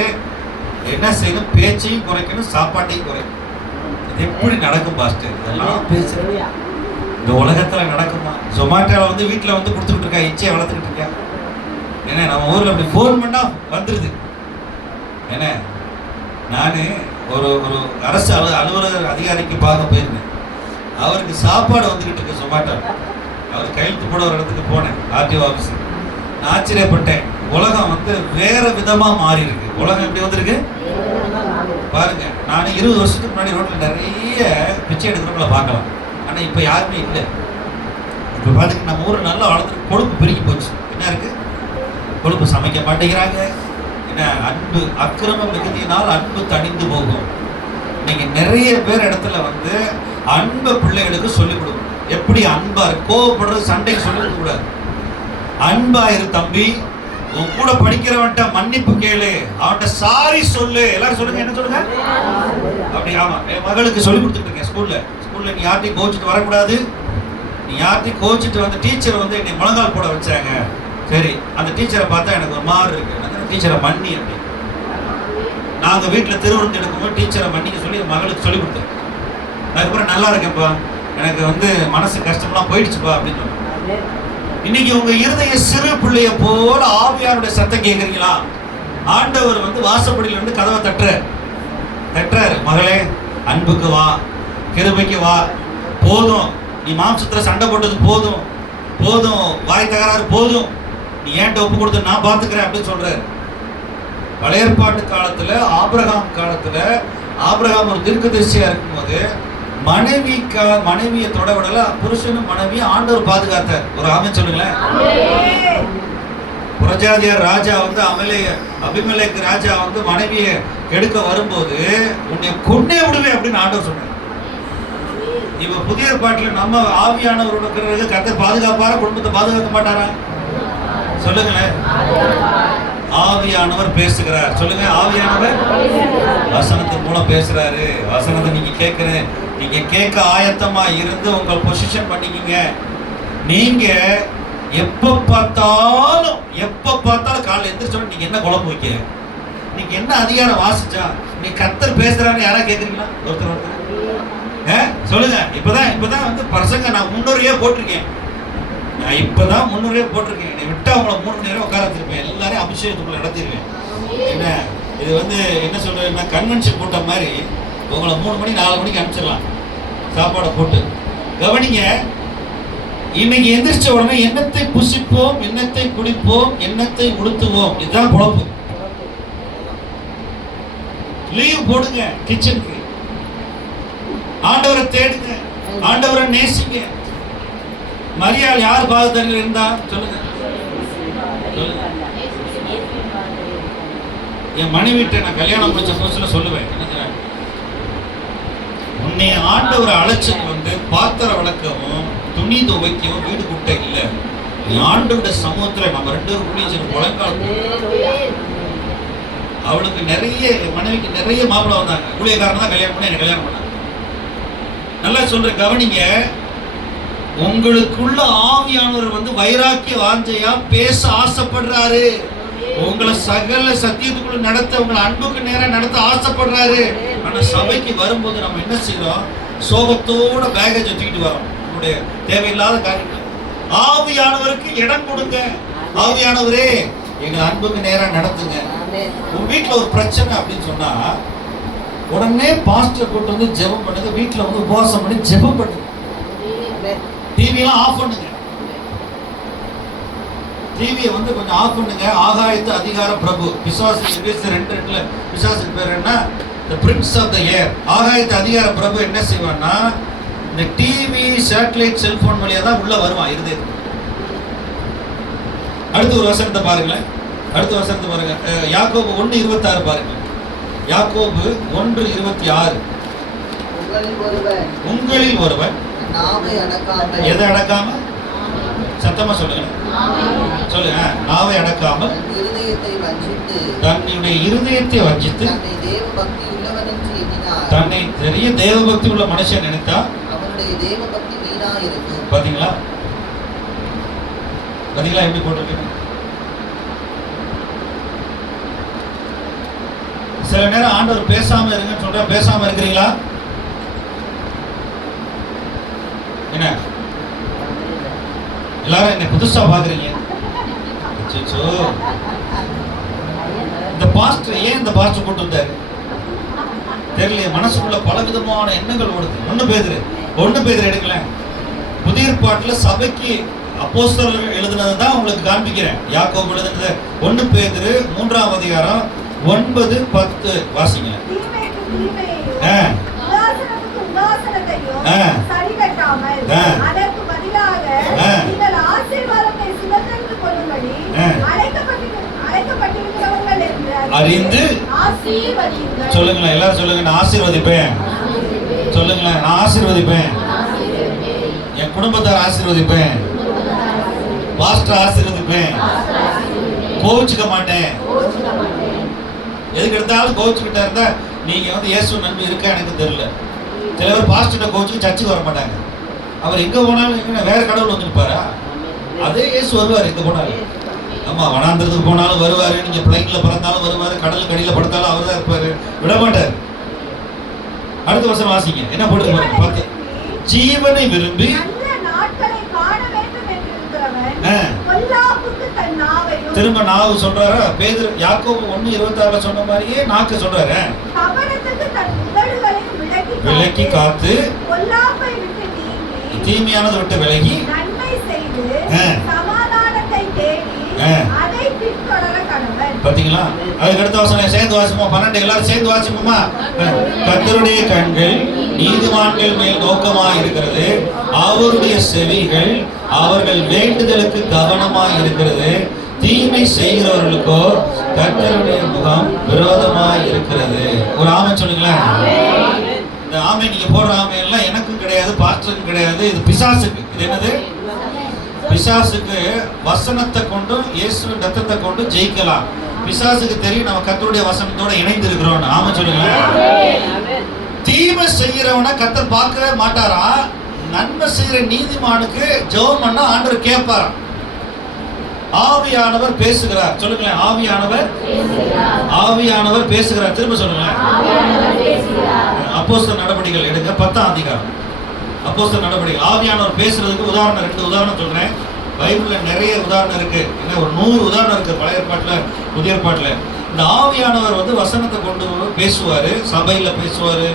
என்ன செய்யணும்? பேச்சையும் குறைக்கணும், சாப்பாட்டையும் குறைக்கணும். இது எப்படி நடக்கும் பாஸ்டர்? இதெல்லாம் பேசுறது இந்த உலகத்துல நடக்குமா? ஜொமாட்டோல வந்து வீட்டுல வந்து கொடுத்துக்கிட்டு இருக்கா, இச்சையை வளர்த்துக்கிட்டு இருக்கா. ஏன்னா நம்ம ஊர்ல அப்படி ஃபோன் பண்ணா வந்துருது. ஏன்னா நான் ஒரு அரசு அலுவலக அதிகாரிக்கு பார்க்க போயிருந்தேன். அவருக்கு சாப்பாடு வந்துக்கிட்டு இருக்கு ஜொமாட்டோ. அவர் கையெழுத்து போட ஒரு இடத்துக்கு போனேன், ஆர்டிஓ ஆஃபீஸ். நான் ஆச்சரியப்பட்டேன். உலகம் வந்து வேற விதமா மாறி இருக்கு. உலகம் எப்படி வந்திருக்கு பாருங்க. நான் 20 வருஷத்துக்கு முன்னாடி ரோட்ல நிறைய பிச்சை எடுக்கிறவங்கள பார்க்கலாம். ஆனா இப்ப யாருமே இல்லை. இப்ப பாத்துக்கு நம்ம ஊரை நல்லா வளர்த்துட்டு கொழுப்பு பெருகி போச்சு. என்ன இருக்கு? கொழுப்பு சமைக்க மாட்டேங்கிறாங்க. என்ன அன்பு அக்கிரம மிகுதியினால் அன்பு தணிந்து போகும். நீங்க நிறைய பேர் இடத்துல வந்து அன்பை பிள்ளைகளுக்கு சொல்லிக் கொடுக்கணும். எப்படி அன்பா இருக்கு? கோவப்படுறது, சண்டைக்கு சொல்லிக் கொடுக்க கூடாது. அன்பா இரு தம்பி, உன் கூட படிக்கிறவன்ட்ட மன்னிப்பு கேளு, அவன்கிட்ட சாரி சொல்லு. எல்லாரும் சொல்லுங்க. என்ன சொல்லுங்க? அப்படி ஆமா, என் மகளுக்கு சொல்லி கொடுத்துட்டு இருக்கேன். ஸ்கூல்ல நீ யார்ட்டையும் கோச்சிட்டு வரக்கூடாது. நீ யார்ட்டையும் கோச்சிட்டு வந்து டீச்சர் வந்து என்னை முழங்கால் போட வச்சாங்க. சரி, அந்த டீச்சரை பார்த்தா எனக்கு ஒரு மாறு இருக்கு, அந்த டீச்சரை மன்னி. அப்படி நாங்கள் வீட்டில் திருவிழந்து எடுக்கும்போது டீச்சரை மன்னிக்க சொல்லி என் மகளுக்கு சொல்லி கொடுத்தேன். அதுக்கப்புறம் நல்லா இருக்கேன்ப்பா, எனக்கு வந்து மனசு கஷ்டம்லாம் போயிடுச்சுப்பா அப்படின்னு சொன்னேன். இன்னைக்கு உங்க இருதய சிறு பிள்ளைய போல ஆவியாருடைய சத்தம் கேட்குறீங்களா? ஆண்டவர் வந்து வாசப்படியில இருந்து கதவை தட்டுறாரு. மகளே, அன்புக்கு வா, கிருபைக்கு வா. போதும், நீ மாம்சத்துல சண்டை போட்டது போதும். போதும், வாய் தகராறு போதும், நீ ஏன்ட்ட ஒப்பு கொடுத்து நான் பார்த்துக்கிறேன் அப்படின்னு சொல்றாரு. பழைய ஏற்பாட்டு காலத்துல, ஆபிரகாம் காலத்துல, ஆபிரகாம் ஒரு தீர்க்கதரிசியா இருக்கும்போது மனைவியை தொட விடல, புருஷனும் மனைவியும் ஆண்டவர் பாதுகாத்தார். ஒரு ஆமென் சொல்லுங்களேன். புரஜாதியார் ராஜா வந்து அபிமெலேக்கு ராஜா வந்து மனைவியை கெடுக்க வரும்போது உன்னை கொன்னே விடுவேன் அப்படின்னு ஆண்டவர் சொன்னார். இப்ப புதிய ஏற்பாட்டில் நம்ம ஆவியானவரோட கர்த்தர் பாதுகாப்பாரா, குடும்பத்தை பாதுகாக்க மாட்டாரா? சொல்லுங்களேன். ஆவியானவர் பேசுகிறார். சொல்லுங்க, ஆவியானவர் வசனத்தின் மூலம் பேசுறாரு. வசனத்தை நீங்க கேட்க ஆயத்தமா இருந்து உங்க பொசிஷன் பண்ணிக்கிங்க. நீங்க எப்ப பார்த்தாலும் காலைல எந்திரிச்சோட நீங்க என்ன குழம்பு வைக்க, நீங்க என்ன அதிகாரம் வாசிச்சா, நீ கர்த்தர் பேசுறான்னு யாரா கேக்குறீங்களா? ஒருத்தர் சொல்லுங்க. இப்பதான் வந்து பசங்க நான் முன்னுரையே போட்டிருக்கேன். என்னை விட்டா உங்களை 3 மணி நேரம் உட்கார வச்சிருப்பேன். எல்லாரையும் அபிஷேகத்துக்குள்ள நடத்திடுவேன். என்ன இது வந்து என்ன சொல்றேன்னா, கன்வென்ஷன் கூட்டம் மாதிரி உங்களை 3 மணி 4 மணிக்கு அனுப்பிச்சிடலாம் சாப்பாடை போட்டு. கவனிங்க, இன்னைக்கு எந்திரிச்ச உடனே எண்ணத்தை புசிப்போம், எண்ணத்தை குடிப்போம், எண்ணத்தை உடுத்துவோம். இதுதான் குழப்பு. லீவ் போடுங்க, கிச்சனுக்கு ஆண்டவரை தேடுங்க, ஆண்டவரை நேசிங்க. மரியாள் யார் பாதத்தில் இருந்தா சொல்லுங்க. என் மனைவிட்ட நான் கல்யாணம் முடிச்ச புதுசுல சொல்லுவேன், உன்னை ஆண்டவரை அழைச்சது வந்து பாத்திரம் விளக்கவும் துணி துவைக்கவும் வீடு குட்டை இல்ல, ஆண்டோட சமூகத்துல நம்ம 2 பேரும் கூடிய முழங்கால். அவளுக்கு மனைவிக்கு நிறைய மாப்பிள்ளை வந்தாங்க. ஊழியக்காரன் தான் கல்யாணம் பண்ணி எனக்கு கல்யாணம் பண்ணாங்க. நல்லா சொல்றேன், கவனிங்க. உங்களுக்குள்ள ஆவியானவர் வந்து வைராக்கிய வாஞ்சையா பேச ஆசைப்படுறாரு. உங்களை சகல சத்தியத்துக்குள்ள நடத்த, உங்களை அன்புக்கு நேரம் நடத்த ஆசைப்படுறாரு. ஆனா சபைக்கு வரும்போது நம்ம என்ன செய்யறோம்? சோகத்தோட பேகேஜ் தூக்கிட்டு வரோம். நம்முடைய தேவையில்லாத காரியங்கள். ஆவியானவருக்கு இடம் கொடுங்க. ஆவியானவரே எங்களை அன்புக்கு நேரம் நடத்துங்க. உங்க வீட்டுல ஒரு பிரச்சனை அப்படின்னு சொன்னா உடனே பாஸ்டர் கூட்டு வந்து ஜெபம் பண்ணுங்க. வீட்டுல வந்து உபவாசம் பண்ணி ஜெபம் பண்ணுங்க. டிவியெல்லாம் ஆஃப் பண்ணுங்க. டிவியை வந்து கொஞ்சம் ஆஃப் பண்ணுங்க. ஆகாயத்து அதிகார பிரபு பிசாசு 2:2 பிசாசுக்கு பேர் என்ன? The Prince of the Air. ஆகாயத்து அதிகார பிரபு என்ன செய்வான்னா, இந்த டிவி சேட்டலைட் செல்போன் வழியா தான் உள்ள வருவான் இருதயத்துக்கு. அடுத்த ஒரு வசனத்தை பாருங்களேன். யாக்கோபு 1:26 பாருங்க. யாக்கோபு 1:26. உங்களில் ஒருவன் எதை அடக்காம, சத்தமா சொல்லுங்க, நாவை அடக்காமல் தன்னுடைய இருதயத்தை வஞ்சித்து தன்னை பெரிய தேவபக்தி உள்ள மனுஷன் நினைத்தா பாத்தீங்களா எப்படி போட்டிருக்கீங்க? சில நேரம் ஆண்டவர் பேசாம இருங்கன்னு சொல்ற, பேசாம இருக்கிறீங்களா? என்ன எல்லாரும் என்ன புதுசா பாக்குறீங்க? இந்த பாஸ்டர் ஏன் இந்த பாஸ்டர் கூட்டு வந்தாரு தெரியல. மனசுக்குள்ள பலவிதமான எண்ணங்கள் ஓடுது. 1 பேதுரு எடுக்கல. புதிய ஏற்பாட்டுல சபைக்கு அப்போஸ்தலர்கள் எழுதுனதுதான் உங்களுக்கு காண்பிக்கிறேன். யாக்கோபு எழுதுனது 1 பேதுரு 3ஆம் அதிகாரம் 9-10 வாசிங்க. அறிந்து சொல்லுங்களேன். எல்லாரும் சொல்லுங்க, நான் ஆசீர்வதிப்பேன். சொல்லுங்களேன், நான் ஆசீர்வதிப்பேன். என் குடும்பத்தார் ஆசீர்வதிப்பேன். பாஸ்டர் ஆசீர்வதிப்பேன். கோவிச்சுக்க மாட்டேன். எதுக்கு எடுத்தாலும் கோவிச்சுக்கிட்டா இருந்தா நீங்க வந்து இயேசு நன்மை இருக்கா எனக்கு தெரியல. சில பேர் பாஸ்டர்கிட்ட கோவிச்சுக்கு சர்ச்சுக்கு வர மாட்டாங்க. அவர் எங்க போனாலும் வேற கடவுள் வந்துருப்பாரா? அதே இயேசு வருவார் எங்க போனாலும். ஆமா, வனாந்திரத்துக்கு போனாலும் வருவாரு, நீங்க பிளைன்ல பறந்தாலும் வருவாரு, கடலுக்கு அடியில படுத்தாலும் அவர் தான் இருப்பாரு, விட மாட்டார். அடுத்த வருஷம் வாசிங்க, என்ன போட்டு 10. ஜீவனை விரும்பி திரும்ப நாவு சொல்றாரா? பேதுரு யாக்கோபு 1:26 சொன்ன மாதிரியே நாக்கு சொல்றாரு. விலக்கி காத்து தீமையானது விட்டு விலகி சமாதானத்தை தேடி அதை பின்தொடர கடவன். பாத்தீங்களா? அதுக்கு அடுத்த வசனம் சேர்ந்து வாசிப்போம். 12 எல்லாரும் சேர்ந்து வாசிப்போமா? கர்த்தருடைய கண்கள் நீதிமான்கள் மேல் நோக்கமாய் இருக்கிறது, அவருடைய செவிகள் அவர்கள் வேண்டுதலுக்கு கவனமாய் இருக்கிறது. தீமை செய்கிறவர்களுக்கோ கர்த்தருடைய முகம் விரோதமாய் இருக்கிறது. ஒரு ஆமென் சொல்லுங்களேன். இந்த ஆமை நீங்க போடுற ஆமை எல்லாம் எனக்கும் கிடையாது, பாஸ்டருக்கும் கிடையாது, இது பிசாசுக்கு. இது என்னது? பிசாசுக்கு வசனத்தை கொண்டும் இயேசுவின் ரத்தத்தை கொண்டும் ஜெயிக்கலாம். பிசாசுக்கு தெரியும் நம்ம கர்த்தருடைய வசனத்தோட இணைந்து இருக்கிறோம். ஆமென் சொல்லுங்களேன். தீமை செய்கிறவனை கர்த்தர் பார்க்கவே மாட்டாரா. நன்மை செய்கிற நீதிமானுக்கு ஜெபம் பண்ணா ஆண்டவர் கேட்பாராம். ஆவியானவர் பேசுகிறார். சொல்லுங்களேன். ஆவியானவர் பேசுகிறார். திரும்ப சொல்லுங்களேன். அப்போஸ்தலர் நடபடிகள் எடுங்க 10ஆம் அதிகாரம். அப்போஸ்தலர் நடபடிகள். ஆவியானவர் பேசுறதுக்கு உதாரணம் 2 உதாரணம் சொல்றேன். பைபிள்ல நிறைய உதாரணம் இருக்கு. என்ன ஒரு 100 உதாரணம் இருக்கு பழைய ஏற்பாட்டுல புதிய ஏற்பாட்டுல. இந்த ஆவியானவர் வந்து வசனத்தை கொண்டு பேசுவாரு, சபையில பேசுவாரு,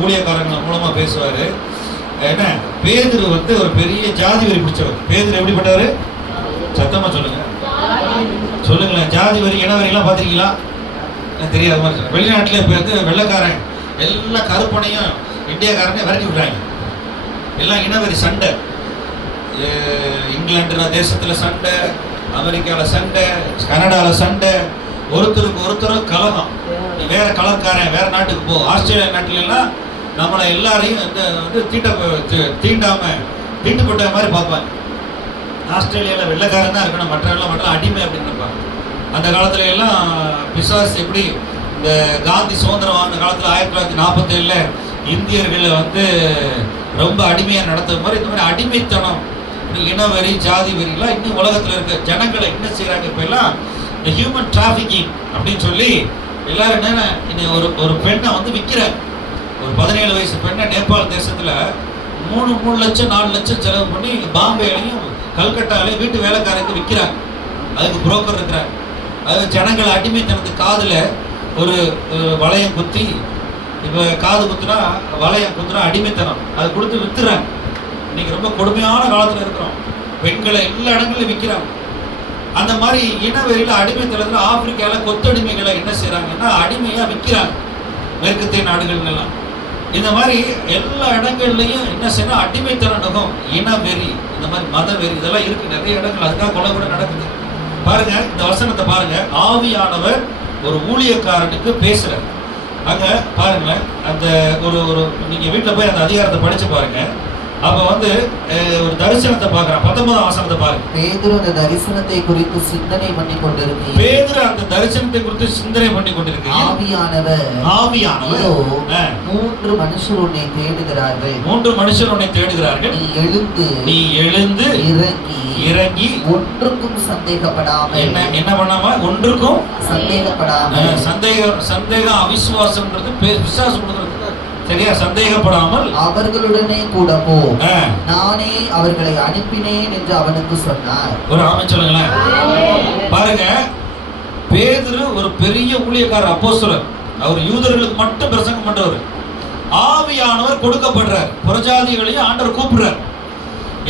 ஊழியக்காரங்க மூலமா பேசுவாரு. என்ன பேதுரு வந்து ஒரு பெரிய ஜாதி வெறி பிடிச்சவர். பேதுரு எப்படிப்பட்டவர்? சத்தமா சொல்லுங்க. சொல்லுங்களேன். ஜாதி வரி இனவரிலாம் பார்த்துருக்கீங்களா? தெரியாத மாதிரி சொல்லுங்க. வெளிநாட்டில் இப்போ வந்து வெள்ளைக்காரன் எல்லா கருப்பனையும் இந்தியாக்காரனையும் விரட்டி விடுறாங்க. எல்லாம் இனவரி சண்டை. இங்கிலாண்டு தேசத்தில் சண்டை, அமெரிக்காவில் சண்டை, கனடாவில் சண்டை, ஒருத்தருக்கு ஒருத்தரும் கலகம். நீ வேற கலர்காரன் வேற நாட்டுக்கு போ. ஆஸ்திரேலியா நாட்டிலெல்லாம் நம்மளை எல்லாரையும் வந்து தீண்டுபட்ட மாதிரி பார்ப்பாங்க. ஆஸ்திரேலியாவில் வெள்ளைக்காரன் தான் இருக்கணும், மற்றவெல்லாம் மட்டும் அடிமை அப்படின்னு இருப்பாங்க. அந்த காலத்துல எல்லாம் பிசாசு எப்படி இந்த காந்தி சுதந்திரம் வாங்கின காலத்தில் 1947 இந்தியர்களை வந்து ரொம்ப அடிமையாக நடத்துற மாதிரி இந்த மாதிரி அடிமைத்தனம், இனவரி, ஜாதி வரிலாம் இன்னும் உலகத்தில் இருக்க ஜனங்களை என்ன செய்கிறாங்க. இப்போ எல்லாம் இந்த ஹியூமன் டிராஃபிக்கிங் அப்படின்னு சொல்லி எல்லாரும் என்னென்ன ஒரு பெண்ணை வந்து விற்கிறாங்க. ஒரு 17 வயசு பெண்ணை நேபாள் தேசத்தில் 3 லட்சம் 4 லட்சம் செலவு பண்ணி பாம்பேலையும் கல்கட்டாலையும் வீட்டு வேலைக்காரருக்கு விற்கிறாங்க. அதுக்கு புரோக்கர் இருக்கிறார். அது ஜனங்களை அடிமைத்தனத்துக்கு காதில் ஒரு வளையம் குத்தி, இப்போ காது குத்துனா வளையம் குத்துனா அடிமைத்தனம், அது கொடுத்து வித்துறாங்க. இன்னைக்கு ரொம்ப கொடுமையான காலத்தில் இருக்கிறோம். பெண்களை எல்லா இடங்களிலும் விற்கிறாங்க. அந்த மாதிரி இனவெறியில் அடிமைத்தனத்தில் ஆப்பிரிக்காவில் கொத்தடிமைகளை என்ன செய்கிறாங்கன்னா அடிமையாக விற்கிறாங்க. மேற்கத்திய நாடுகள்லாம் இந்த மாதிரி எல்லா இடங்கள்லையும் என்ன செய்யணும், அடிமைத்தன நுகம், இனவெறி, இந்த மாதிரி மதவெறி இதெல்லாம் இருக்கு நிறைய இடங்கள். அதுக்காக கொலை கூட நடக்குது. பாருங்க இந்த வசனத்தை பாருங்க. ஆவியானவர் ஒரு ஊழியக்காரனுக்கு பேசுறார். அங்க பாருங்களேன். அந்த ஒரு நீங்க வீட்டில் போய் அந்த அதிகாரத்தை படிச்சு பாருங்க. அப்ப வந்து ஒரு தரிசனத்தை பார்க்கிறான். 19ஆம் வசனத்தை பாருங்க. பேதுரு அந்த தரிசனத்தை குறித்து சிந்தனை பண்ணி கொண்டிருக்கிறார். பேதுரு அந்த தரிசனத்தை குறித்து சிந்தனை பண்ணி கொண்டிருக்கிறார். ஆவியானவர் 3 மனுஷர் உன்னை தேடுகிறார்கள். 3 மனுஷர் உன்னை தேடுகிறார்கள். நீ எழுந்து இறங்கி ஒன்றுக்கும் சந்தேகப்படாமல். என்ன பண்ணாம? ஒன்றுக்கும் சந்தேகப்படாமல். சந்தேகம் அவிசுவாசம்ன்றது விசுவாசம் கொடுக்கிறது. சரியா? சந்தேகப்படாமல் அவர்களுடனே கூட போ, நானே அவர்களை அனுப்பினேன் என்று அவனுக்கு சொன்னார். ஒரு ஆமென் சொல்லுங்களேன். பாருங்க, பேதுரு ஒரு பெரிய ஊழியக்காரர், அப்போஸ்தலர். அவர் யூதர்களுக்கு மட்டும் பிரசங்கம் பண்றவர். ஆவியானவர் கொடுக்கப்படுறார். புறஜாதிகளையும் ஆண்டவர் கூப்பிடுறார்.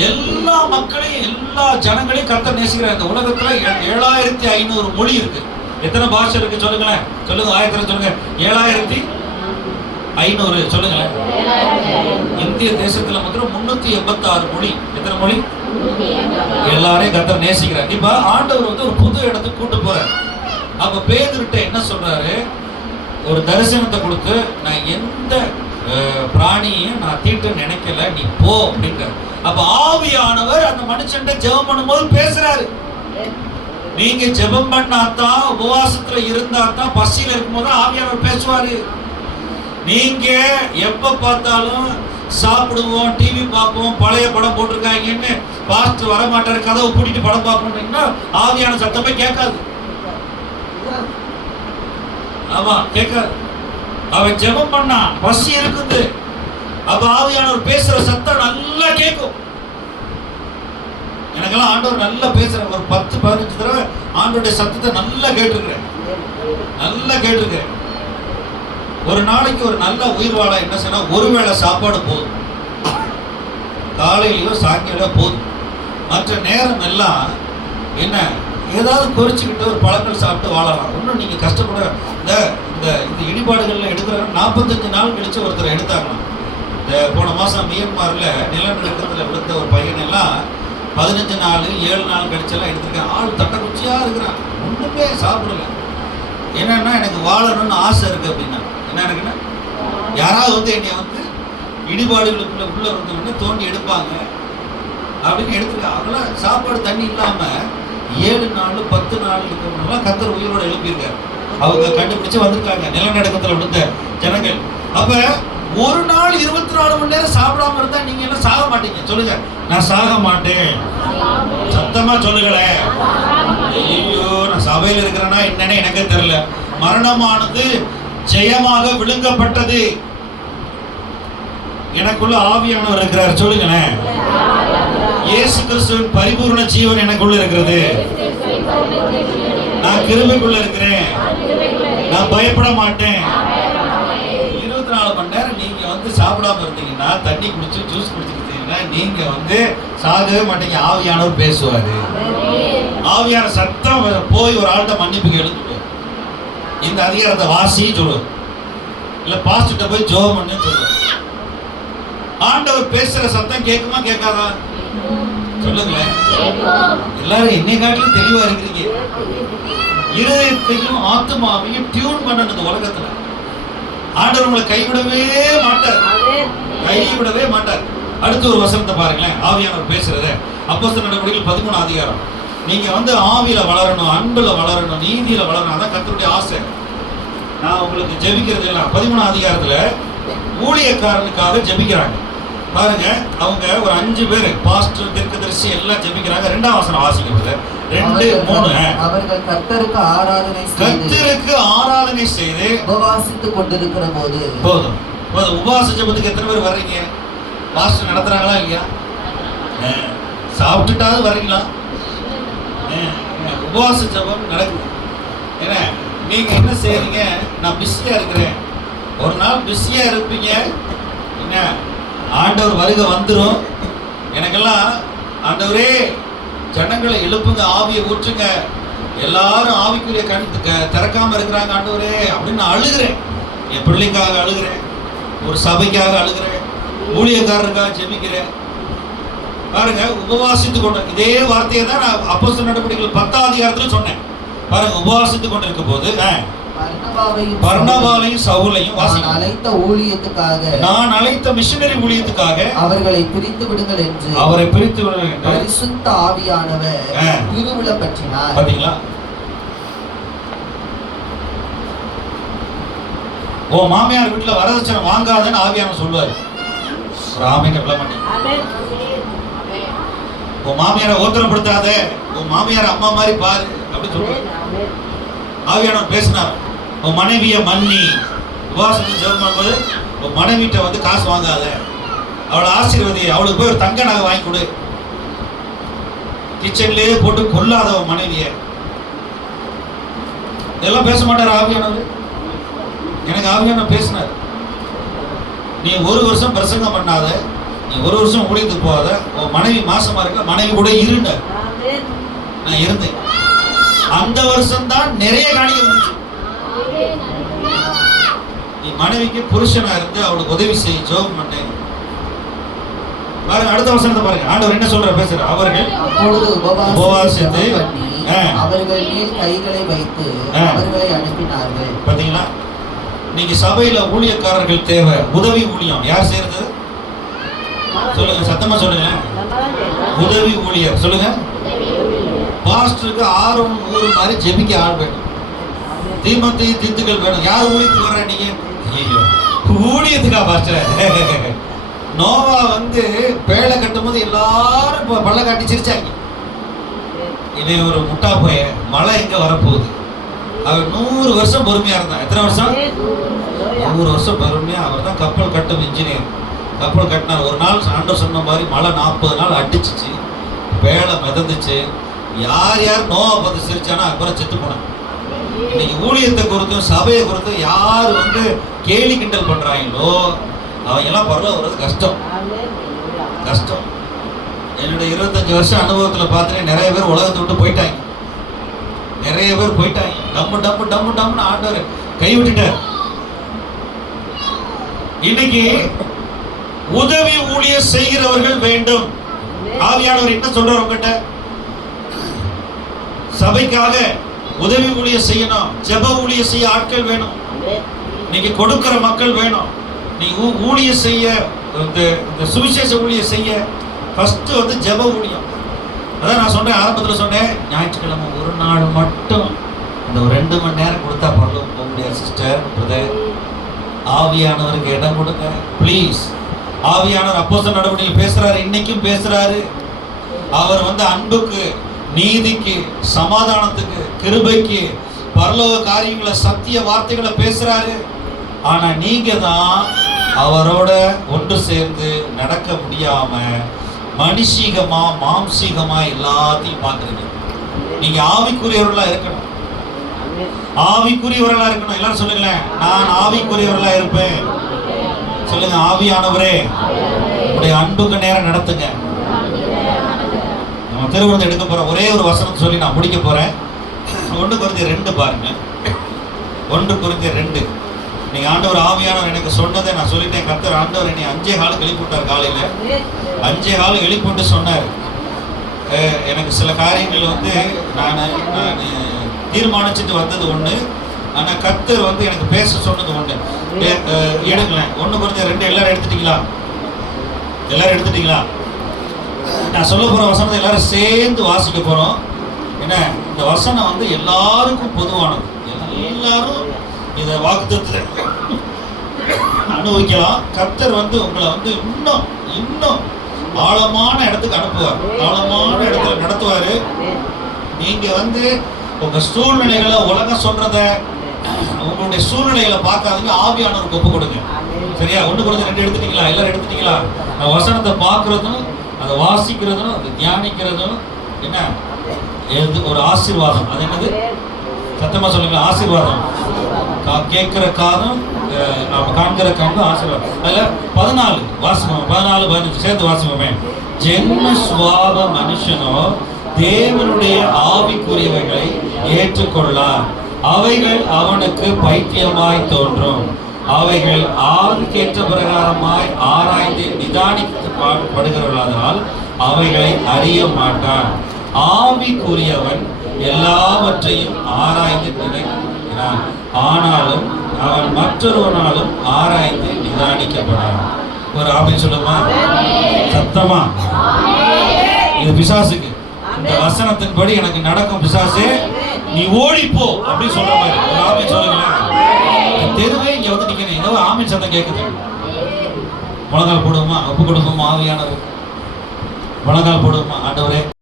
எல்லா மக்களையும் எல்லா ஜனங்களையும் கர்த்தர் நேசிக்கிறார். இந்த உலகத்துல 7500 மொழி இருக்கு. எத்தனை பாஷை இருக்கு சொல்லுங்களேன். சொல்லுங்க. 1000 சொல்லுங்க. 7500 சொல்லுங்களேன். இந்திய தேசத்துல மாத்திரம் 386 மொழி. எத்தனை மொழி? எல்லாரையும் கர்த்தர் நேசிக்கிறார். இப்ப ஆண்டவர் வந்து ஒரு புது இடத்துக்கு கூட்டு போறார். அப்ப பேதுருட்ட என்ன சொல்றாரு? ஒரு தரிசனத்தை கொடுத்து, நான் எந்த பிராணியையும் நான் தீட்டு நினைக்கல, நீ போ அப்படின்றார். அப்ப ஆவியானவர் அந்த மனுஷன்ட்ட ஜெபம் பண்ணும்போது பேசுறாரு. நீங்க ஜெபம் பண்ணாதான், உபவாசத்துல இருந்தாதான், பசியில இருக்கும்போது ஆவியானவர் பேசுவாரு. நீங்க எப்ப பார்த்தாலும் சாப்பிடுவோம், டிவி பார்ப்போம், பழைய படம் போட்டிருக்காங்கன்னு பாஸ்டர் வரமாட்டாரு, கதவை பூட்டிட்டு படம் பார்ப்போம்னா ஆவியான சத்தமே கேட்காது. ஆமா, கேட்காது. அவன் ஜெபம் பண்ணா, பசி இருக்குது, அப்ப ஆவியானவர் பேசுற சத்தம் நல்லா கேட்கும். எனக்கெல்லாம் ஆண்டவர் நல்லா பேசுறேன். ஒரு 10-15 தடவை ஆண்டவருடைய சத்தத்தை நல்லா கேட்டிருக்கிறேன். நல்லா கேட்டிருக்கேன். ஒரு நாளைக்கு ஒரு நல்ல உயிர் வாழ என்ன செய்யணும்? ஒருவேளை சாப்பாடு போதும். காலையிலயோ சாயங்காலம் போதும். மற்ற நேரம் எல்லாம் என்ன ஏதாவது பொறிச்சுக்கிட்டு ஒரு பழங்கள் சாப்பிட்டு வாழலாம். ஒன்றும் நீங்கள் கஷ்டப்பட இந்த இந்த இந்த இடிபாடுகளில் எடுக்கிற 45 நாள் கழிச்சு ஒருத்தர் எடுத்தாங்களாம். இந்த போன மாதம் மியன்மாரில் நிலநடுக்கத்தில் விழுந்த ஒரு பையனெல்லாம் 15 நாள் 7 நாள் கழிச்செல்லாம் எடுத்திருக்கேன். ஆள் தட்டக்குச்சியாக இருக்கிறான், ஒன்றுமே சாப்பிடல. என்னன்னா எனக்கு வாழணும்னு ஆசை இருக்குது அப்படின்னா என்ன இருக்குன்னா யாராவது வந்து என்னை வந்து இடிபாடுகளுக்குள்ள உள்ள இருந்தவொடனே தோண்டி எடுப்பாங்க அப்படின்னு எடுத்துருக்காங்க. அதெல்லாம் சாப்பாடு தண்ணி இல்லாமல் 7 நாள் 10 நாள் இருக்கிறவங்கலாம் கத்தர் உயிரோடு எழுப்பியிருக்காரு. அவங்க கண்டுபிடிச்சு வந்திருக்காங்க நிலநடுக்கத்தில் விழுந்த ஜனங்கள். அப்போ ஒரு நாள் 24 மணி நேரம் சாப்பிடாம இருந்தா நீங்க எல்லாம் சாக மாட்டீங்க. சொல்லுங்க, நான் சாக மாட்டேன். சத்தமா சொல்லுங்களேன். ஐயோ, நான் சபையில் இருக்கிறேன்னா என்னன்னு எனக்கே தெரியல. மரணமானது ஜெயமாக விழுங்கப்பட்டது. எனக்குள்ள ஆவியானவர் இருக்கிறார். சொல்லுங்களேன், இயேசு கிறிஸ்துவின் பரிபூர்ண ஜீவன் எனக்குள்ள இருக்கிறது. நான் கிருபைக்குள்ள இருக்கிறேன். நான் பயப்பட மாட்டேன். 24 மணி நேரம் நீங்க வந்து சாப்பிடாம இருந்தீங்கன்னா, தண்ணி குடிச்சு ஜூஸ் குடிச்சுக்கிட்டீங்கன்னா நீங்க வந்து சாகவே மாட்டீங்க. ஆவியானவர் பேசுவாரு. ஆவியான சத்தம் போய் ஒரு ஆள்கிட்ட மன்னிப்பு கேளுங்க. இந்த அதிகாரத்தை வாசி சொல்லுவார். இல்ல பாஸ்டர்கிட்ட போய் ஜெபம் பண்ணு சொல்லுவார். ஆண்டவர் பேசுற சத்தம் கேட்குமா கேட்காதா? சொல்லுங்களேன். எல்லாரும் என்னை காட்டிலும் தெளிவா இருக்கிறீங்க. இருதயத்தையும் ஆத்மாவையும் டியூன் பண்ணணும். இந்த உலகத்துல ஆண்டவர் உங்களை கைவிடவே மாட்டார். கைவிடவே மாட்டார். அடுத்து ஒரு வசனத்தை பாருங்களேன். ஆவியானவர் பேசுறத அப்போஸ்தலர் நடவடிக்கைகள் 13 அதிகாரம். நீங்க வந்து ஆவியில வளரணும், அன்புல வளரணும், நீதியில வளரணும். அதான் கர்த்தருடைய ஆசை. நான் உங்களுக்கு ஜெபிக்கிறது எல்லாம் 13 அதிகாரத்துல ஊழியக்காரனுக்காக ஜெபிக்கிறாங்க. பாருங்க, அவங்க ஒரு 5 பேர் பாஸ்டர், தீர்க்கதரிசி எல்லாம் ஜெபிக்கிறாங்க. 2ஆம் வசனம் வாசிக்கிறது. 2, 3. அவர்கள் கர்த்தருக்கு ஆராதனை செய்து உபவாசித்துக் கொண்டிருக்கிற போது போதும். உபவாச ஜெபத்துக்கு எத்தனை பேர் வர்றீங்க? பாஸ்டர் நடத்துறாங்களா இல்லையா? சாப்பிட்டுட்டாவது வர்றீங்களா? உபவாச ஜெபம் நடக்குது. ஏன்னா நீங்க என்ன செய்றீங்க? நான் பிஸியா இருக்கிறேன். ஒரு நாள் பிஸியா இருப்பீங்க. என்ன ஆண்டவர் வருகை வந்துடும். எனக்கெல்லாம் ஆண்டவரே ஜனங்களை எழுப்புங்க, ஆவியை ஊற்றுங்க, எல்லாரும் ஆவிக்குரிய கண் திறக்காம இருக்கிறாங்க ஆண்டவரே அப்படின்னு நான் அழுகிறேன். என் பிள்ளைக்காக அழுகிறேன், ஒரு சபைக்காக அழுகிறேன், ஊழியக்காரருக்காக ஜெபிக்கிறேன். பாருங்க, உபவாசித்து கொண்டு இதே வார்த்தையை தான் நான் அப்போஸ்தலர் நடவடிக்கைகள் 10ஆம் அதிகாரத்தில் சொன்னேன். பாருங்க, உபவாசித்து கொண்டு இருக்கும் போது பர்னபாவையும் சவுலையும் நான் அழைத்த மிஷனரி ஊழியத்துக்காக அவர்களை பிரித்து விடுங்கள் என்று பரிசுத்த ஆவியானவர் திருவிழா பற்றினார். பாத்தீங்களா? ஓ மாமியார் வீட்டுல வரதட்சணை வாங்காதன்னு ஆவியானவர் சொல்லுவாரு. உன் மாமியாரை ஓத்திரப்படுத்தாத, உன் மாமியார் அம்மா மாதிரி பாரு அப்படின்னு சொல்லுவாரு. ஆவியானவர் பேசினார். உன் மனைவியை மன்னி உபவாசத்துக்கு ஜெபம் பண்ணும்போது உன் மனைவிட்ட வந்து காசு வாங்காத, அவளை ஆசீர்வதி, அவளுக்கு போய் ஒரு தங்க நகை வாங்கி கொடு, கிச்சன்லயே போட்டு கொல்லாத உன் மனைவிய. இதெல்லாம் பேச மாட்டார் ஆவியானவர். எனக்கு ஆவியானவர் பேசினார். நீ 1 வருஷம் பிரசங்கம் பண்ணாத, நீ 1 வருஷம் ஊழியத்துக்கு போகாத, உன் மனைவி மாசமா இருக்க, மனைவி கூட இருந்த. நான் இருந்தேன். அந்த வருஷம் தான் நிறைய காணிக்கை வந்துச்சு. நீ மனைவிக்கு புருஷனா இருந்து அவளுக்கு உதவி செய்ய ஜெபம் பண்ணேன். பாருங்க, அடுத்த வசனத்தை பாருங்க. ஆண்டவர் என்ன சொல்ற பேசுற. அவர்கள் உபவாசித்து அவர்கள் மேல் கைகளை வைத்து அவர்களை அனுப்பினார்கள். பாத்தீங்களா? நீங்க சபையில ஊழியக்காரர்கள் தேவை. உதவி ஊழியம் யார் செய்யறது? சொல்லுங்க, சத்தமா சொல்லுங்க. உதவி ஊழியர் சொல்லுங்க. பாஸ்டருக்கு ஆர்வம் ஊர் மாதிரி ஜெபிக்க ஆள் வேணும். தீமத்தையும் தீத்துக்கள் வேணும். யார் ஊழியத்துக்கு வர்ற நீங்க? ஊழியத்துக்கா பாஸ்டர்? நோவா வந்து பேழை கட்டும் போது எல்லாரும் பள்ள காட்டி சிரிச்சாங்க. இதே ஒரு முட்டா போய மழை எங்க வரப்போகுது. அவர் 100 வருஷம் பொறுமையா இருந்தான். எத்தனை வருஷம்? 100 வருஷம் பொறுமையா. அவர் தான் கப்பல் கட்டும் இன்ஜினியர். கப்பல் கட்டினார். ஒரு நாள் ஆண்டவர் சொன்ன மாதிரி மழை 40 நாள் அடிச்சிச்சு, பேழை மிதந்துச்சு. யார் யார் நோவா பார்த்து சிரிச்சானா அப்புறம் செத்து போனாங்க. இன்னைக்கு ஊழியத்தை குறித்தும் சபையை குறித்தும் யார் வந்து கேலி கிண்டல் பண்றாங்களோ அவங்க எல்லாம் பரவாயில்ல வர்றது கஷ்டம். கஷ்டம். என்னுடைய 25 வருஷம் அனுபவத்துல பார்த்தேன், நிறைய பேர் உலகத்தை விட்டு போயிட்டாங்க. நிறைய பேர் போயிட்டாங்க. டம்மு டம்மு டம்மு டம்னு ஆண்டவர் கை விட்டுட்டார். இன்னைக்கு உதவி ஊழியர் செய்கிறவர்கள் வேண்டும். ஆவியானவர் என்ன சொல்றார் உங்ககிட்ட? சபைக்காக உதவி ஊழியர் செய்யணும், ஜெப ஊழியர் செய்ய ஆட்கள் வேணும், நீங்க கொடுக்கிற மக்கள் வேணும். நீ ஊழியர் செய்ய, இந்த சுவிசேஷ ஊழியர் செய்ய ஃபர்ஸ்ட் வந்து ஜெப ஊழியம். அதான் நான் சொன்னேன், ஆரம்பத்தில் சொன்னேன், ஞாயிற்றுக்கிழமை ஒரு நாள் மட்டும் அந்த ஒரு 2 மணி நேரம் கொடுத்தா பரவாயில்ல போக முடியாது சிஸ்டர், பிரதர். ஆவியானவருக்கு இடம் கொடுங்க ப்ளீஸ். ஆவியானவர் அப்போஸ்தலர் நடவடிக்கையில் பேசுறாரு, இன்னைக்கும் பேசுறாரு. அவர் வந்து அன்புக்கு, நீதிக்கு, சமாதானத்துக்கு, கிருபைக்கு, பரலோக காரியங்களை, சத்திய வார்த்தைகளை பேசுறாரு. ஆனா நீங்க தான் அவரோட ஒன்று சேர்ந்து நடக்க முடியாம மனுஷீகமா மாம்சீகமா எல்லாத்தையும் பார்க்குறீங்க. நீங்க ஆவிக்குரியவர்களா இருக்கணும், ஆவிக்குரியவர்களா இருக்கணும். எல்லாரும் சொல்லுங்களேன், நான் ஆவிக்குரியவர்களா இருப்பேன். சொல்லுங்க, ஆவியானவரே உடைய அன்புக்கு நேரம் நடத்துங்க. நம்ம திருவிழத்தை எடுக்க போறோம். ஒரே ஒரு வசனம் சொல்லி நான் முடிக்க போறேன். 1 கொரிந்தியர் 2 பாருங்க. 1 கொரிந்தியர் 2. நீங்க ஆண்டவர் ஆவியானவர் எனக்கு சொன்னதை நான் சொல்லிட்டேன். கர்த்தர் ஆண்டவர் என்னை 5:15 எழுப்பிவிட்டார். காலையில 5:15 எழுப்பிவிட்டு சொன்னார், எனக்கு சில காரியங்கள் வந்து நான் தீர்மானிச்சுட்டு வந்தது ஒண்ணு, ஆனா கர்த்தர் வந்து எனக்கு பேச சொன்னது ஒண்ணு. எடுக்கல. 1 கொரிந்தியர் 2 எல்லாரும் எடுத்துட்டீங்களா? எல்லாரும் எடுத்துட்டீங்களா? நான் சொல்ல போற வசனத்தை எல்லாரும் சேர்ந்து வாசிக்க போறோம். என்ன, இந்த வசனம் வந்து எல்லாருக்கும் பொதுவானது. எல்லாரும் இதை வாக்குத்தத்தத்தை அனுபவிக்கலாம். கர்த்தர் வந்து உங்களை வந்து இன்னும் இன்னும் ஆழமான இடத்துக்கு அனுப்புவார், ஆழமான இடத்துல நடத்துவாரு. நீங்க வந்து உங்க சூழ்நிலைகளை, உலகம் சொல்றத, உங்களுடைய சூழ்நிலைகளை பார்க்காதீங்க, ஆவியானவருக்கு ஒப்பு கொடுங்க. சரியா? 1 கொரிந்தியர் 2 எடுத்துட்டீங்களா? எல்லாரும் எடுத்துட்டீங்களா? வசனத்தை பார்க்கறதும், அதை வாசிக்கிறதும், அதை தியானிக்கிறதும் என்ன ஒரு ஆசீர்வாதம். அது என்னது? சத்தமா சொல்லுங்க, ஆசீர்வாதம். கேட்கிற காதும் நாம காண்கிற கண்ணும் ஆசீர்வாதம். அதுல 14 வாசிப்போம், 14, 15 சேர்ந்து வாசிப்போமே. ஜென்ம சுவாப மனுஷனோ தேவனுடைய ஆவிக்குரியவைகளை ஏற்றுக்கொள்ளார், அவைகள் அவனுக்கு பைத்தியமாய் தோன்றும், அவைகள் ஆவிக்கேற்ற பிரகாரமாய் ஆராய்ந்து நிதானிக்கப்படுகிறவர்களால் அவைகளை அறிய மாட்டான். ஆவிக்குரியவன் எல்லாவற்றையும் ஆராய்ந்து நினைக்கிறான், ஆனாலும் அவன் மற்றொருவனாலும் ஆராய்ந்து நிதானிக்கப்படான். ஒரு ஆமென் சொல்லுமா? சத்தமா. இது பிசாசுக்கு. இந்த வசனத்தின்படி எனக்கு நடக்கும் பிசாசே, நீ ஓடிப்போ அப்படின்னு சொல்ற மாதிரி. ஒரு ஆமென் சொல்லுங்களேன். தெருவே இங்க வந்து நிக்கணும், ஏதோ ஆமென் சத்தம் கேட்குது. முழங்கால் போடுவோமா? ஒப்பு கொடுப்போமா? ஆவியானவர் முழங்கால் போடுவோமா? ஆண்டவரே